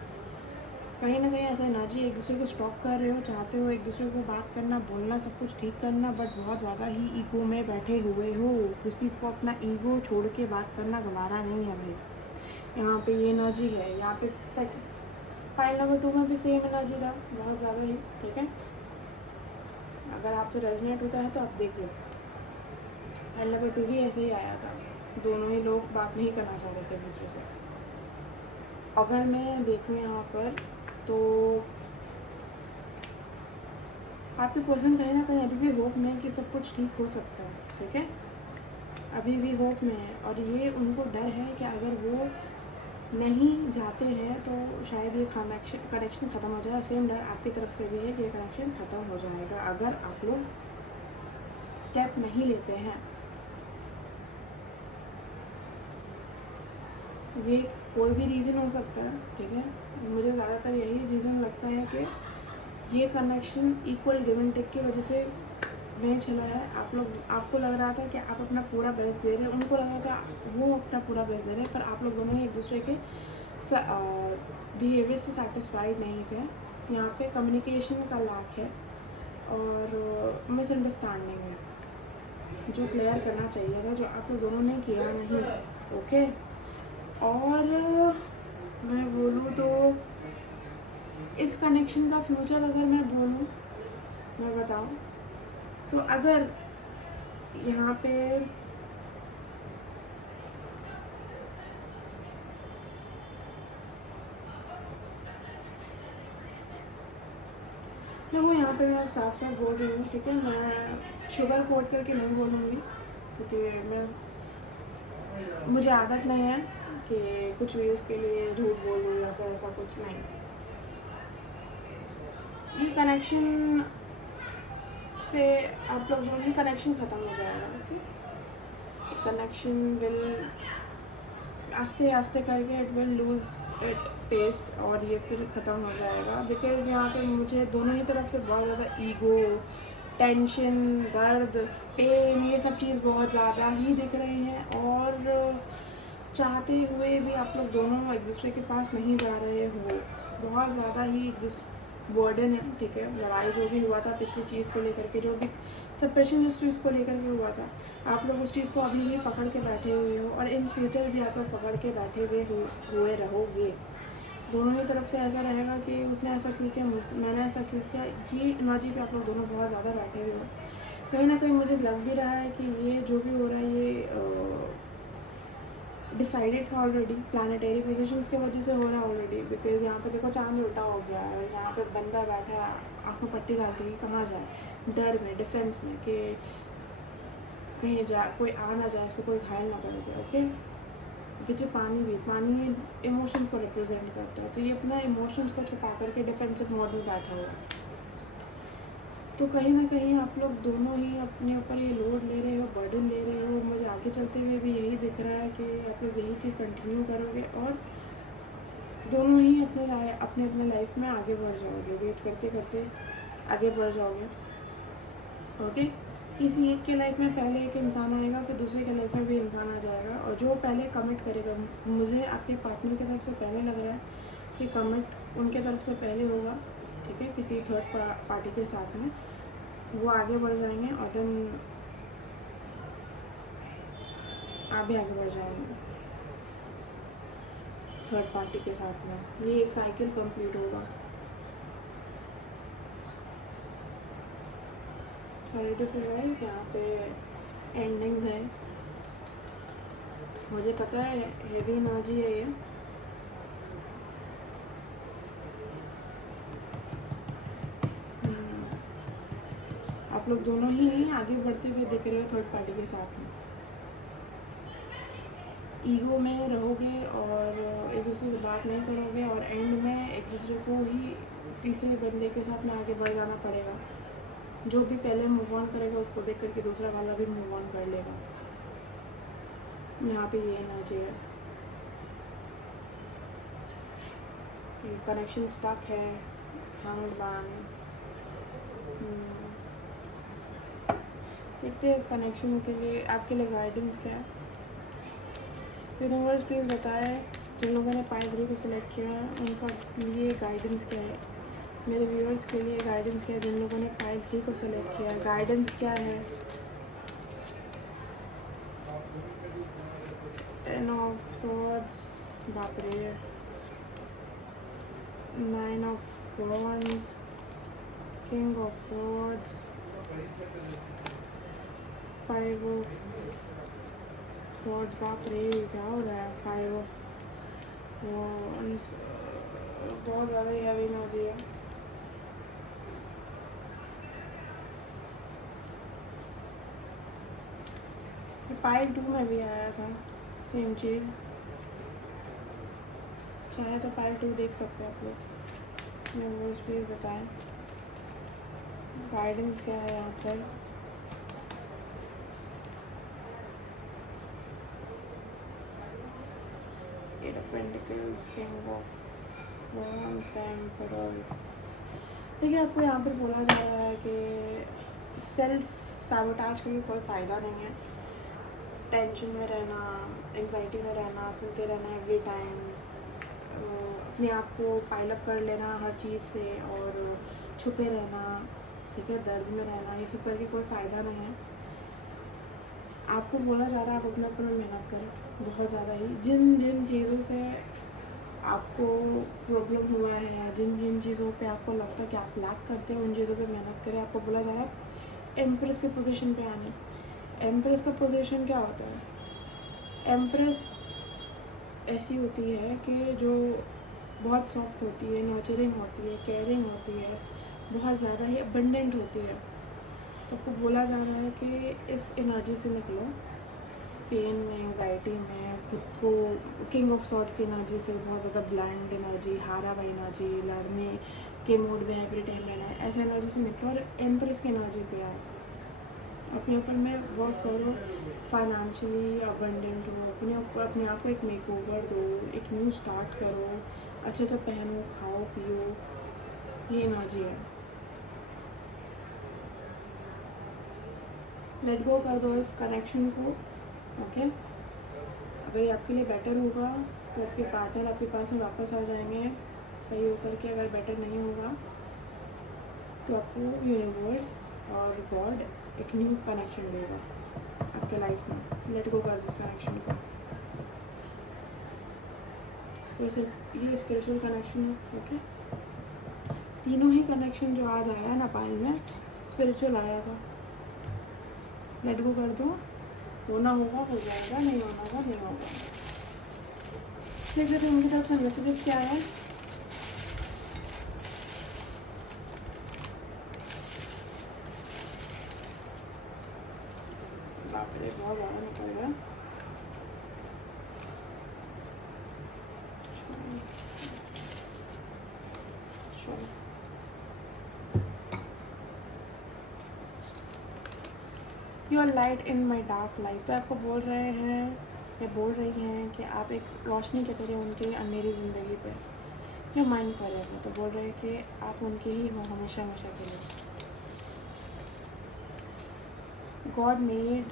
कहीं ना कहीं ऐसा एनर्जी एक दूसरे को स्टॉप कर रहे हो, चाहते हो एक दूसरे को बात करना, बोलना, सब कुछ ठीक करना, बट बहुत ज़्यादा ही ईगो में बैठे हुए हो। किसी को अपना ईगो छोड़ के बात करना गवारा नहीं है भाई। यहाँ पे ये एनर्जी है। यहाँ पे फाइल नंबर 2 में भी सेम एनर्जी था, बहुत ज़्यादा ही। ठीक है, अगर आपसे रेजोनेट होता है तो आप देख लो। फाइल नंबर 2 भी ऐसे ही आया था, दोनों ही लोग बात नहीं करना चाह रहे थे एक दूसरे से। अगर मैं देखूँ यहाँ पर तो आपके पर्सन कहीं ना कहीं अभी भी होप में है कि सब कुछ ठीक हो सकता है। ठीक है, अभी भी होप में है और ये उनको डर है कि अगर वो नहीं जाते हैं तो शायद ये कनेक्शन ख़त्म हो जाए। सेम डर आपकी तरफ से भी है कि ये कनेक्शन ख़त्म हो जाएगा अगर आप लोग स्टेप नहीं लेते हैं। ये कोई भी रीज़न हो सकता है, ठीक है। मुझे ज़्यादातर यही रीज़न लगता है कि ये connection equal give and take की वजह से नहीं चला है। आपको लग रहा था कि आप अपना पूरा बेस्ट दे रहे हैं, उनको लग रहा था वो अपना पूरा बेस्ट दे रहे हैं, पर आप लोग दोनों ही एक दूसरे के बिहेवियर से सेटिस्फाइड नहीं थे। यहाँ पे कम्युनिकेशन का लैक है और मिसअंडरस्टैंडिंग है, जो क्लियर करना चाहिए था, जो आप लोग दोनों ने किया नहीं। ओके। और मैं बोलूँ तो इस कनेक्शन का फ्यूचर अगर मैं बताऊँ तो अगर यहाँ पे देखो, यहाँ पे मैं साफ साफ बोल रही हूँ, ठीक है। मैं शुगर कोट करके नहीं बोलूँगी, क्योंकि मुझे आदत नहीं है कि कुछ भी उसके लिए झूठ बोल दूँ या फिर ऐसा कुछ नहीं। ये कनेक्शन से आप लोग दोनों ही कनेक्शन ख़त्म हो जाएगा। कनेक्शन विल आस्ते आस्ते करके it will lose it pace और ये फिर ख़त्म हो जाएगा। बिकॉज़ यहाँ पे मुझे दोनों ही तरफ से बहुत ज़्यादा ईगो, टेंशन, दर्द, पेन, ये सब चीज़ बहुत ज़्यादा ही दिख रही हैं। और चाहते हुए भी आप लोग दोनों एक दूसरे के पास नहीं जा रहे हो। बहुत ज़्यादा ही बर्डन है, ठीक है। लड़ाई जो भी हुआ था पिछली चीज़ को लेकर के, जो भी सप्रेशन जिस चीज़ को लेकर के हुआ था, आप लोग उस चीज़ को अभी भी पकड़ के बैठे हुए हो और इन फ्यूचर भी आप लोग पकड़ के बैठे हुए रहोगे। दोनों ही तरफ से ऐसा रहेगा कि उसने ऐसा क्यों किया, मैंने ऐसा क्यों किया। ये एनर्जी पे आप लोग दोनों बहुत ज़्यादा बैठे हुए हो। कहीं ना कहीं मुझे लग भी रहा है कि ये जो भी हो रहा है ये डिसाइडेड था ऑलरेडी, प्लानिटरी पोजीशंस की वजह से हो रहा है ऑलरेडी। बिकॉज यहाँ पे देखो चांद उल्टा हो गया है, यहाँ पे बंदा बैठा है आँखों पट्टी डाल के कहाँ जाए, डर में, डिफेंस में, कि कहीं जाए कोई आ ना जाए, इसको कोई घायल ना कर दे। ओके। पीछे पानी इमोशंस को रिप्रेजेंट करता है, तो ये अपना इमोशंस को छुपा करके डिफेंसिव मोड में बैठा हुआ है। तो कहीं ना कहीं आप लोग दोनों ही अपने ऊपर ये लोड ले रहे हो, बर्डन ले रहे हो। मुझे आगे चलते हुए भी यही दिख रहा है कि आप लोग यही चीज़ कंटिन्यू करोगे और दोनों ही अपने लाइफ में आगे बढ़ जाओगे, वेट करते करते आगे बढ़ जाओगे। ओके। किसी एक के लाइफ में पहले एक इंसान आएगा, फिर दूसरे के लाइफ में भी इंसान आ जाएगा, और जो पहले कमिट करेगा, मुझे आपके पार्टनर की तरफ से पहले लग रहा है कि कमिट उनके तरफ से पहले होगा, ठीक है, किसी थर्ड पार्टी के साथ में वो आगे बढ़ जाएंगे और देन आप भी आगे बढ़ जाएंगे थर्ड पार्टी के साथ में। ये एक साइकिल कंप्लीट होगा। सॉरी टू से गाइस, यहाँ पे एंडिंग्स है। मुझे पता है हेवी एनर्जी है ये, आप लोग दोनों ही आगे बढ़ते हुए दिख रहे हो थर्ड पार्टी के साथ में। ईगो में रहोगे और एक दूसरे से बात नहीं करोगे और एंड में एक दूसरे को ही तीसरे बंदे के साथ में आगे बढ़ जाना पड़ेगा। जो भी पहले मूव ऑन करेगा उसको देख करके दूसरा वाला भी मूव ऑन कर लेगा। यहाँ पे ये एनर्जी है, कनेक्शन स्टक है, हैंग्ड मैन। देखते हैं इस कनेक्शन के लिए आपके लिए गाइडेंस क्या है। यूनिवर्स प्लीज़ बताए जिन लोगों ने पाइल 3 को सिलेक्ट किया है उनका लिए गाइडेंस क्या है। मेरे व्यूअर्स के लिए गाइडेंस क्या है जिन लोगों ने पाइल 3 को सिलेक्ट किया है, गाइडेंस क्या है। 10 ऑफ सॉर्ड्स, बाप रे, 9 of wands, king of swords, 5 of swords, बाप रे क्या हो रहा है, 5 ऑफ वॉन्ड्स, बहुत ज़्यादा हैवी एनर्जी है। पाइल 2 में भी आया था सेम चीज़, चाहे तो पाइल 2 देख सकते हैं आप लोग। व्यूअर्स प्लीज़ बताएं गाइडेंस क्या है यहाँ पर। Pentacles, king of wands, the emperor। देखिए आपको यहाँ पर बोला जा रहा है कि सेल्फ साबोटाज का कोई फ़ायदा नहीं है। टेंशन में रहना, एंग्जाइटी में रहना, सुनते रहना एवरी टाइम, अपने आप को पाइलअप कर लेना हर चीज़ से और छुपे रहना, ठीक है, दर्द में रहना, ये सब करके कोई फ़ायदा नहीं है। आपको बोला जा रहा है आप अपने ऊपर मेहनत करें बहुत ज़्यादा ही। जिन जिन चीज़ों से आपको प्रॉब्लम हुआ है, जिन जिन चीज़ों पे आपको लगता है कि आप लैक करते हैं, उन चीज़ों पे मेहनत करें। आपको बोला जा रहा है एम्प्रेस के पोजीशन पे आने। एम्प्रेस का पोजीशन क्या होता है? एम्प्रेस ऐसी होती है कि जो बहुत सॉफ्ट होती है, नर्चरिंग होती है, केयरिंग होती है, बहुत ज़्यादा ही अबंडेंट होती है। तो आपको बोला जा रहा है कि इस एनर्जी से निकलो, पेन में, एंग्जाइटी में, खुद को किंग ऑफ सॉर्ट्स की एनर्जी से, बहुत ज़्यादा ब्लैंड एनर्जी, हारा हुआ एनर्जी, लड़ने के मूड में एवरी टाइम रहना है, ऐसे एनर्जी से निकलो और एम्प्रेस की एनर्जी पे आओ। अपने ऊपर में वर्क करो, फाइनेंशियली अबंडेंट हो, अपने आप को एक मेकओवर दो, एक न्यू स्टार्ट करो, अच्छे से पहनो, खाओ पियो, ये एनर्जी है। लेट गो कर दो इस कनेक्शन को, ओके। अगर ये आपके लिए बेटर होगा तो आपके पार्टनर आपके पास में वापस आ जाएंगे सही होकर के। अगर बेटर नहीं होगा तो आपको यूनिवर्स और गॉड एक न्यू कनेक्शन देगा आपके लाइफ में। लेट गो कर दिस कनेक्शन को। वैसे ये स्पिरिचुअल कनेक्शन है, ओके। तीनों ही कनेक्शन जो आज आया ना पायल में, स्पिरिचुअल आया था। लेट गो कर दो, होना होगा हो जाएगा, नहीं होना होगा नहीं होगा। देख लेते हैं उनकी तरफ से मैसेजेस क्या है। बाप रे बहुत ज़्यादा निकल गया। You are light in my dark life. तो आपको बोल रहे हैं या बोल रही हैं कि आप एक रोशनी के तरह उनके अंधेरी ज़िंदगी पे, या माइंड करेगा। तो बोल रहे हैं कि आप उनके ही हो हमेशा हमेशा के लिए। God made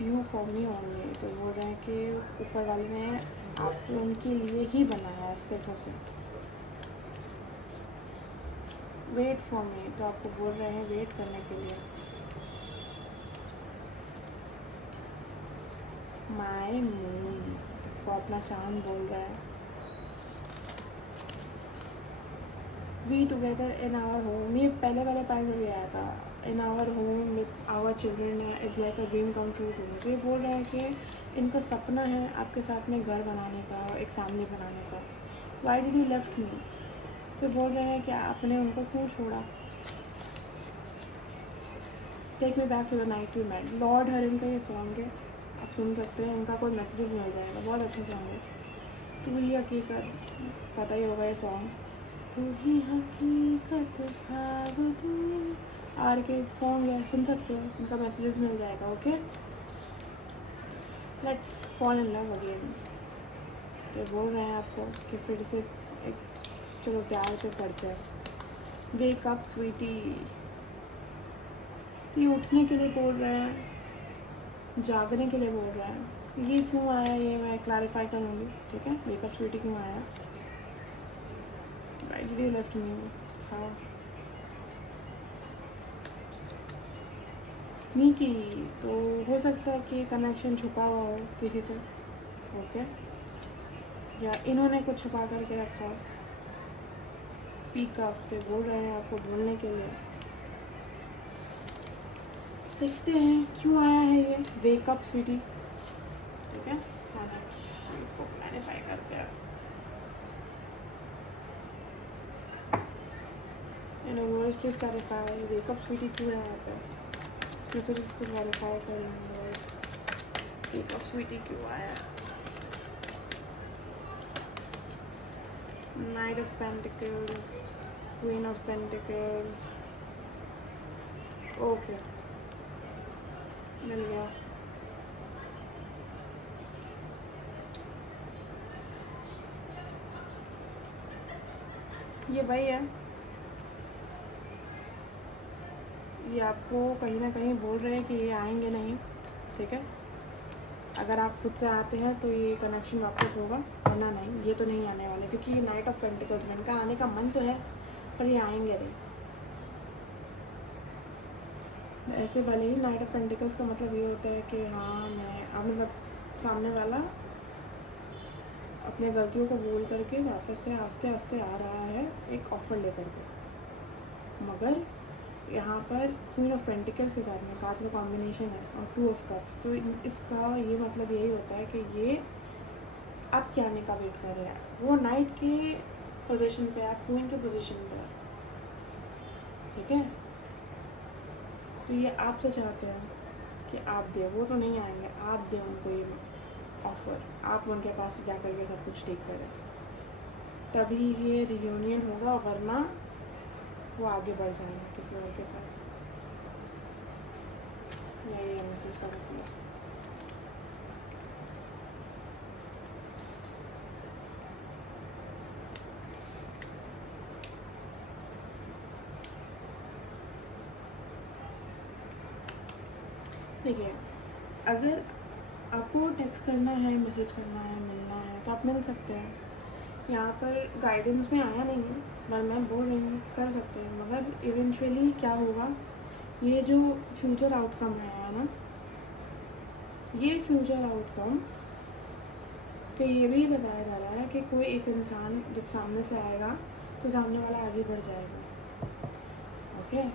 you for me only. तो बोल रहे हैं कि ऊपर वाले ने आपको उनके लिए ही बनाया है सिर्फ और सिर्फ। Wait for me. तो आपको बोल रहे हैं वेट करने के लिए। माई मून को अपना चांद बोल रहा है। We together in our home. ये पहले वाले पार्ट में भी आया था। In our home with our children is like a dream come true too. तो ये बोल रहा है कि इनका सपना है आपके साथ में घर बनाने का, एक फैमिली बनाने का। Why did you left me. तो बोल रहे हैं कि आपने उनको क्यों छोड़ा। Take me back to the night we met. Lord Huron का ये सॉन्ग है, आप सुन सकते हैं। इनका कोई मैसेजेस मिल जाएगा, बहुत अच्छा सॉन्ग है। तू ही हकीकत, पता ही होगा ये सॉन्ग। तू ही हकीकत भाव तू, आर के सॉन्ग है, सुन सकते हो। इनका मैसेजेस मिल जाएगा, okay. Let's fall in love again. तो बोल रहे हैं आपको कि फिर से एक चलो प्यार से करते हैं। Wake up sweetie. तो ये उठने के लिए बोल रहे हैं, जागने के लिए बोल रहा है। ये क्यों आया ये मैं क्लैरिफाई करूँगी, ठीक है। वेकअप स्वीटी क्यों आया, व्हाई डिड यू लेफ्ट मी। हाँ, स्नीकी। तो हो सकता है कि कनेक्शन छुपा हुआ हो किसी से, ओके, या इन्होंने कुछ छुपा करके रखा हो। Speak up. तो बोल रहे हैं आपको बोलने के लिए। देखते हैं क्यों आया है ये वेकअप स्वीटी, ठीक है। इसको क्लैरिफाई करते हैं। Universe please clarify wake up sweetie क्यों है यहाँ पे। इसमें से इसको क्लैरिफाई कर यूनिवर्स, वेकअप स्वीटी क्यों आया। Knight of Pentacles, Queen of pentacles, okay मिल गया। ये वही है, ये आपको कहीं ना कहीं बोल रहे हैं कि ये आएंगे नहीं, ठीक है। अगर आप खुद से आते हैं तो ये कनेक्शन वापस होगा, वरना नहीं, ये तो नहीं आने वाले, क्योंकि ये नाइट ऑफ पेंटिकल्स में इनका आने का मन तो है पर ये आएंगे नहीं। ऐसे भले ही नाइट ऑफ पेंटिकल्स का मतलब ये होता है कि हाँ मैं अब मतलब सामने वाला अपने गलतियों को बोल करके वापस से आस्ते आस्ते आ रहा है एक ऑफर लेकर के, मगर यहाँ पर क्वीन ऑफ पेंटिकल्स के साथ में कार्ड का कॉम्बिनेशन है और टू ऑफ कप्स, तो इसका ये मतलब यही होता है कि ये अब क्या आने का वेट कर रहा है। वो नाइट के पोजीशन पे, आप क्वीन के पोजीशन पे, ठीक है। तो ये आपसे चाहते हैं कि आप दे, वो तो नहीं आएंगे, आप दें उनको ये ऑफ़र, आप उनके पास जा कर के सब कुछ ठीक करें, तभी ये रियूनियन होगा, वरना वो आगे बढ़ जाएंगे किसी और के साथ। यही मैसेज का मतलब। देखिए, अगर आपको टेक्स्ट करना है, मैसेज करना है, मिलना है तो आप मिल सकते हैं। यहाँ पर गाइडेंस में आया नहीं है, पर मैं बोल रही हूँ कर सकते हैं, मगर इवेंचुअली क्या होगा, ये जो फ्यूचर आउटकम है ना, ये फ्यूचर आउटकम पे ये भी बताया जा रहा है कि कोई एक इंसान जब सामने से आएगा तो सामने वाला आगे बढ़ जाएगा, ओके।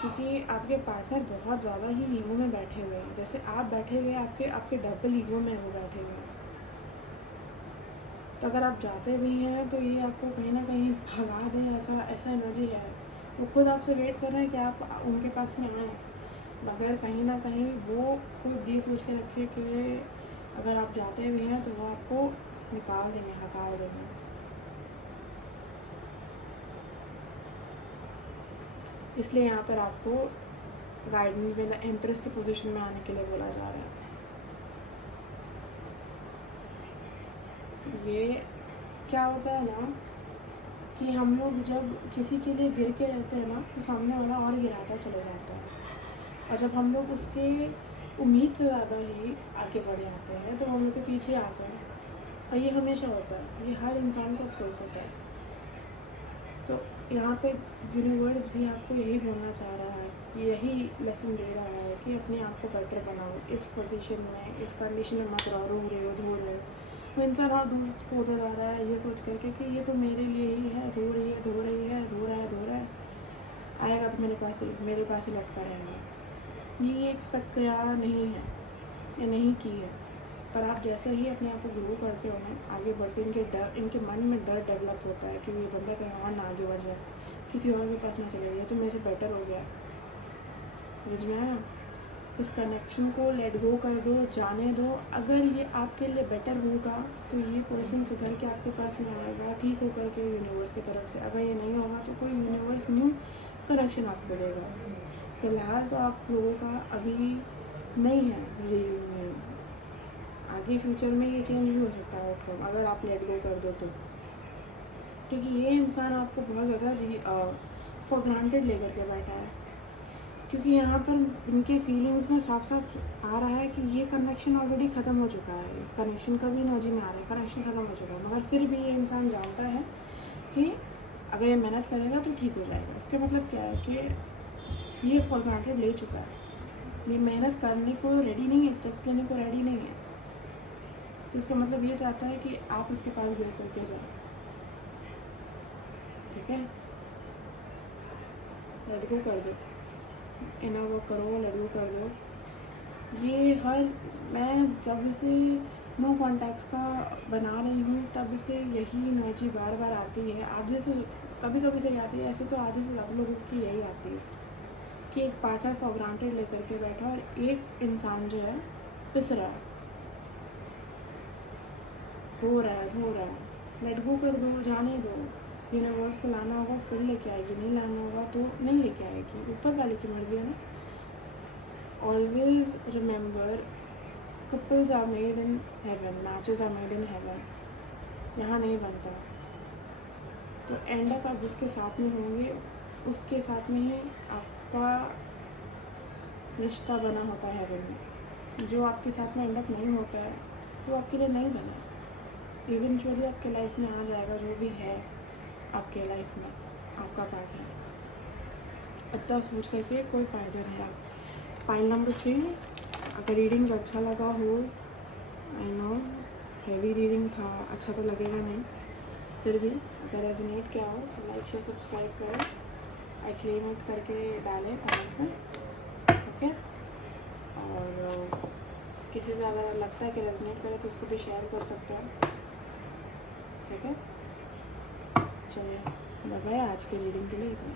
क्योंकि आपके पार्टनर बहुत ज़्यादा ही ईगो में बैठे हुए हैं, जैसे आप बैठे हुए हैं, आपके डबल ईगो में वो बैठे हुए हैं। तो अगर आप जाते भी हैं तो ये आपको कहीं ना कहीं भगा दें, ऐसा एनर्जी है। वो खुद आपसे वेट कर रहे हैं कि आप उनके पास में आएँ, मगर कहीं ना कहीं वो खुद ये सोच के रखिए कि अगर आप जाते भी हैं तो वो आपको निकाल देंगे, हटा देंगे। इसलिए यहाँ पर आपको गाइडेंस में एम्प्रेस की पोजीशन में आने के लिए बोला जा रहा है। ये क्या होता है ना कि हम लोग जब किसी के लिए गिर के रहते हैं ना, तो सामने वाला और गिराता चले जाता है, और जब हम लोग उसके उम्मीद से ज़्यादा ही आगे बढ़ जाते हैं तो हम लोग के पीछे आते हैं, और ये हमेशा होता है, ये हर इंसान को अफसोस होता है। तो यहाँ पे यूनिवर्स भी आपको यही बोलना चाह रहा है, यही लेसन दे रहा है कि अपने आप को बेटर बनाओ, इस पोजीशन में, इस कंडीशन में मत रहो, रो रहे हो, धो रहे हो। तो इंसान और दूर होता जा रहा है ये सोच करके कि ये तो मेरे लिए ही है, रो रही है, धो रही है, धो रहा है, आएगा तो मेरे पास ही लटका रहेगा। ये एक्सपेक्ट किया नहीं है या नहीं की है, पर आप जैसे ही अपने आप को ग्रो करते हो ना, आगे बढ़ते, इनके मन में डर डेवलप होता है कि ये बंदा कहीं और ना आगे बढ़ जाए, किसी और के पास ना चले जाए, तो मेरे से बेटर हो गया। समझ में आया? इस कनेक्शन को लेट गो कर दो, जाने दो। अगर ये आपके लिए बेटर होगा तो ये पर्सन सुधर के आपके पास में आएगा, ठीक होकर के यूनिवर्स की तरफ से। अगर ये नहीं होगा तो कोई यूनिवर्स न्यू कनेक्शन आपको देगा। फिलहाल तो आप लोगों का अभी नहीं है रियूनियन, आगे फ्यूचर में ये चेंज भी हो सकता है आउटकम, अगर आप लेट गो कर दो तो। क्योंकि ये इंसान आपको बहुत ज़्यादा फॉर ग्रांटेड लेकर के बैठा है, क्योंकि यहाँ पर इनके फीलिंग्स में साफ साफ आ रहा है कि ये कनेक्शन ऑलरेडी ख़त्म हो चुका है, इस कनेक्शन का भी एनर्जी में आ रहा है, कनेक्शन ख़त्म हो चुका है, मगर फिर भी ये इंसान जानता है कि अगर ये मेहनत करेगा तो ठीक हो जाएगा। इसका मतलब क्या है कि ये फॉर ग्रांटेड ले चुका है, ये मेहनत करने को रेडी नहीं है, स्टेप्स लेने को रेडी नहीं है। तो इसका मतलब ये चाहता है कि आप इसके पास गिर करके जाओ, ठीक है। लेट गो कर दो, इनर वर्क करो, लेट गो कर दो। ये मैं जब से नो कॉन्टैक्ट्स का बना रही हूँ तब से यही एनर्जी बार बार आती है। आधे से कभी कभी से आती है, ऐसे तो आधे से ज़्यादा लोगों की यही आती है कि एक पार्टनर फॉर ग्रांटेड लेकर के बैठा और एक इंसान जो है पिस रहा है, रो रहा है, धो रहा है। लेट गो कर दो, जाने दो। यूनिवर्स को लाना होगा फिर लेके आएगी, नहीं लाना होगा तो नहीं लेके आएगी, ऊपर वाले की मर्जी है ना। Always remember, couples are made in heaven, matches are made in heaven, यहाँ नहीं बनता। तो एंड अप आप जिसके साथ में होंगे उसके साथ में ही आपका रिश्ता बना होता है हेवन में। जो आपके साथ में एंड अप नहीं होता है तो आपके लिए नहीं बना। इवेंचुअली आपके लाइफ में आ जाएगा जो भी है आपके लाइफ में आपका पार्टनर। इतना सोच करके कोई फ़ायदा नहीं है। फाइल नंबर 3, अगर रीडिंग अच्छा लगा हो, आई नो हैवी रीडिंग था, अच्छा तो लगेगा नहीं, फिर भी अगर रेजोनेट किया हो तो लाइक शेयर सब्सक्राइब करें, एक्लेमेट करके डालें कमेंट में, ओके। और किसी से अगर लगता है कि रेजोनेट करे तो उसको भी शेयर कर सकते हैं, ठीक है। चलिए बाय बाय, आज के रीडिंग के लिए इतना।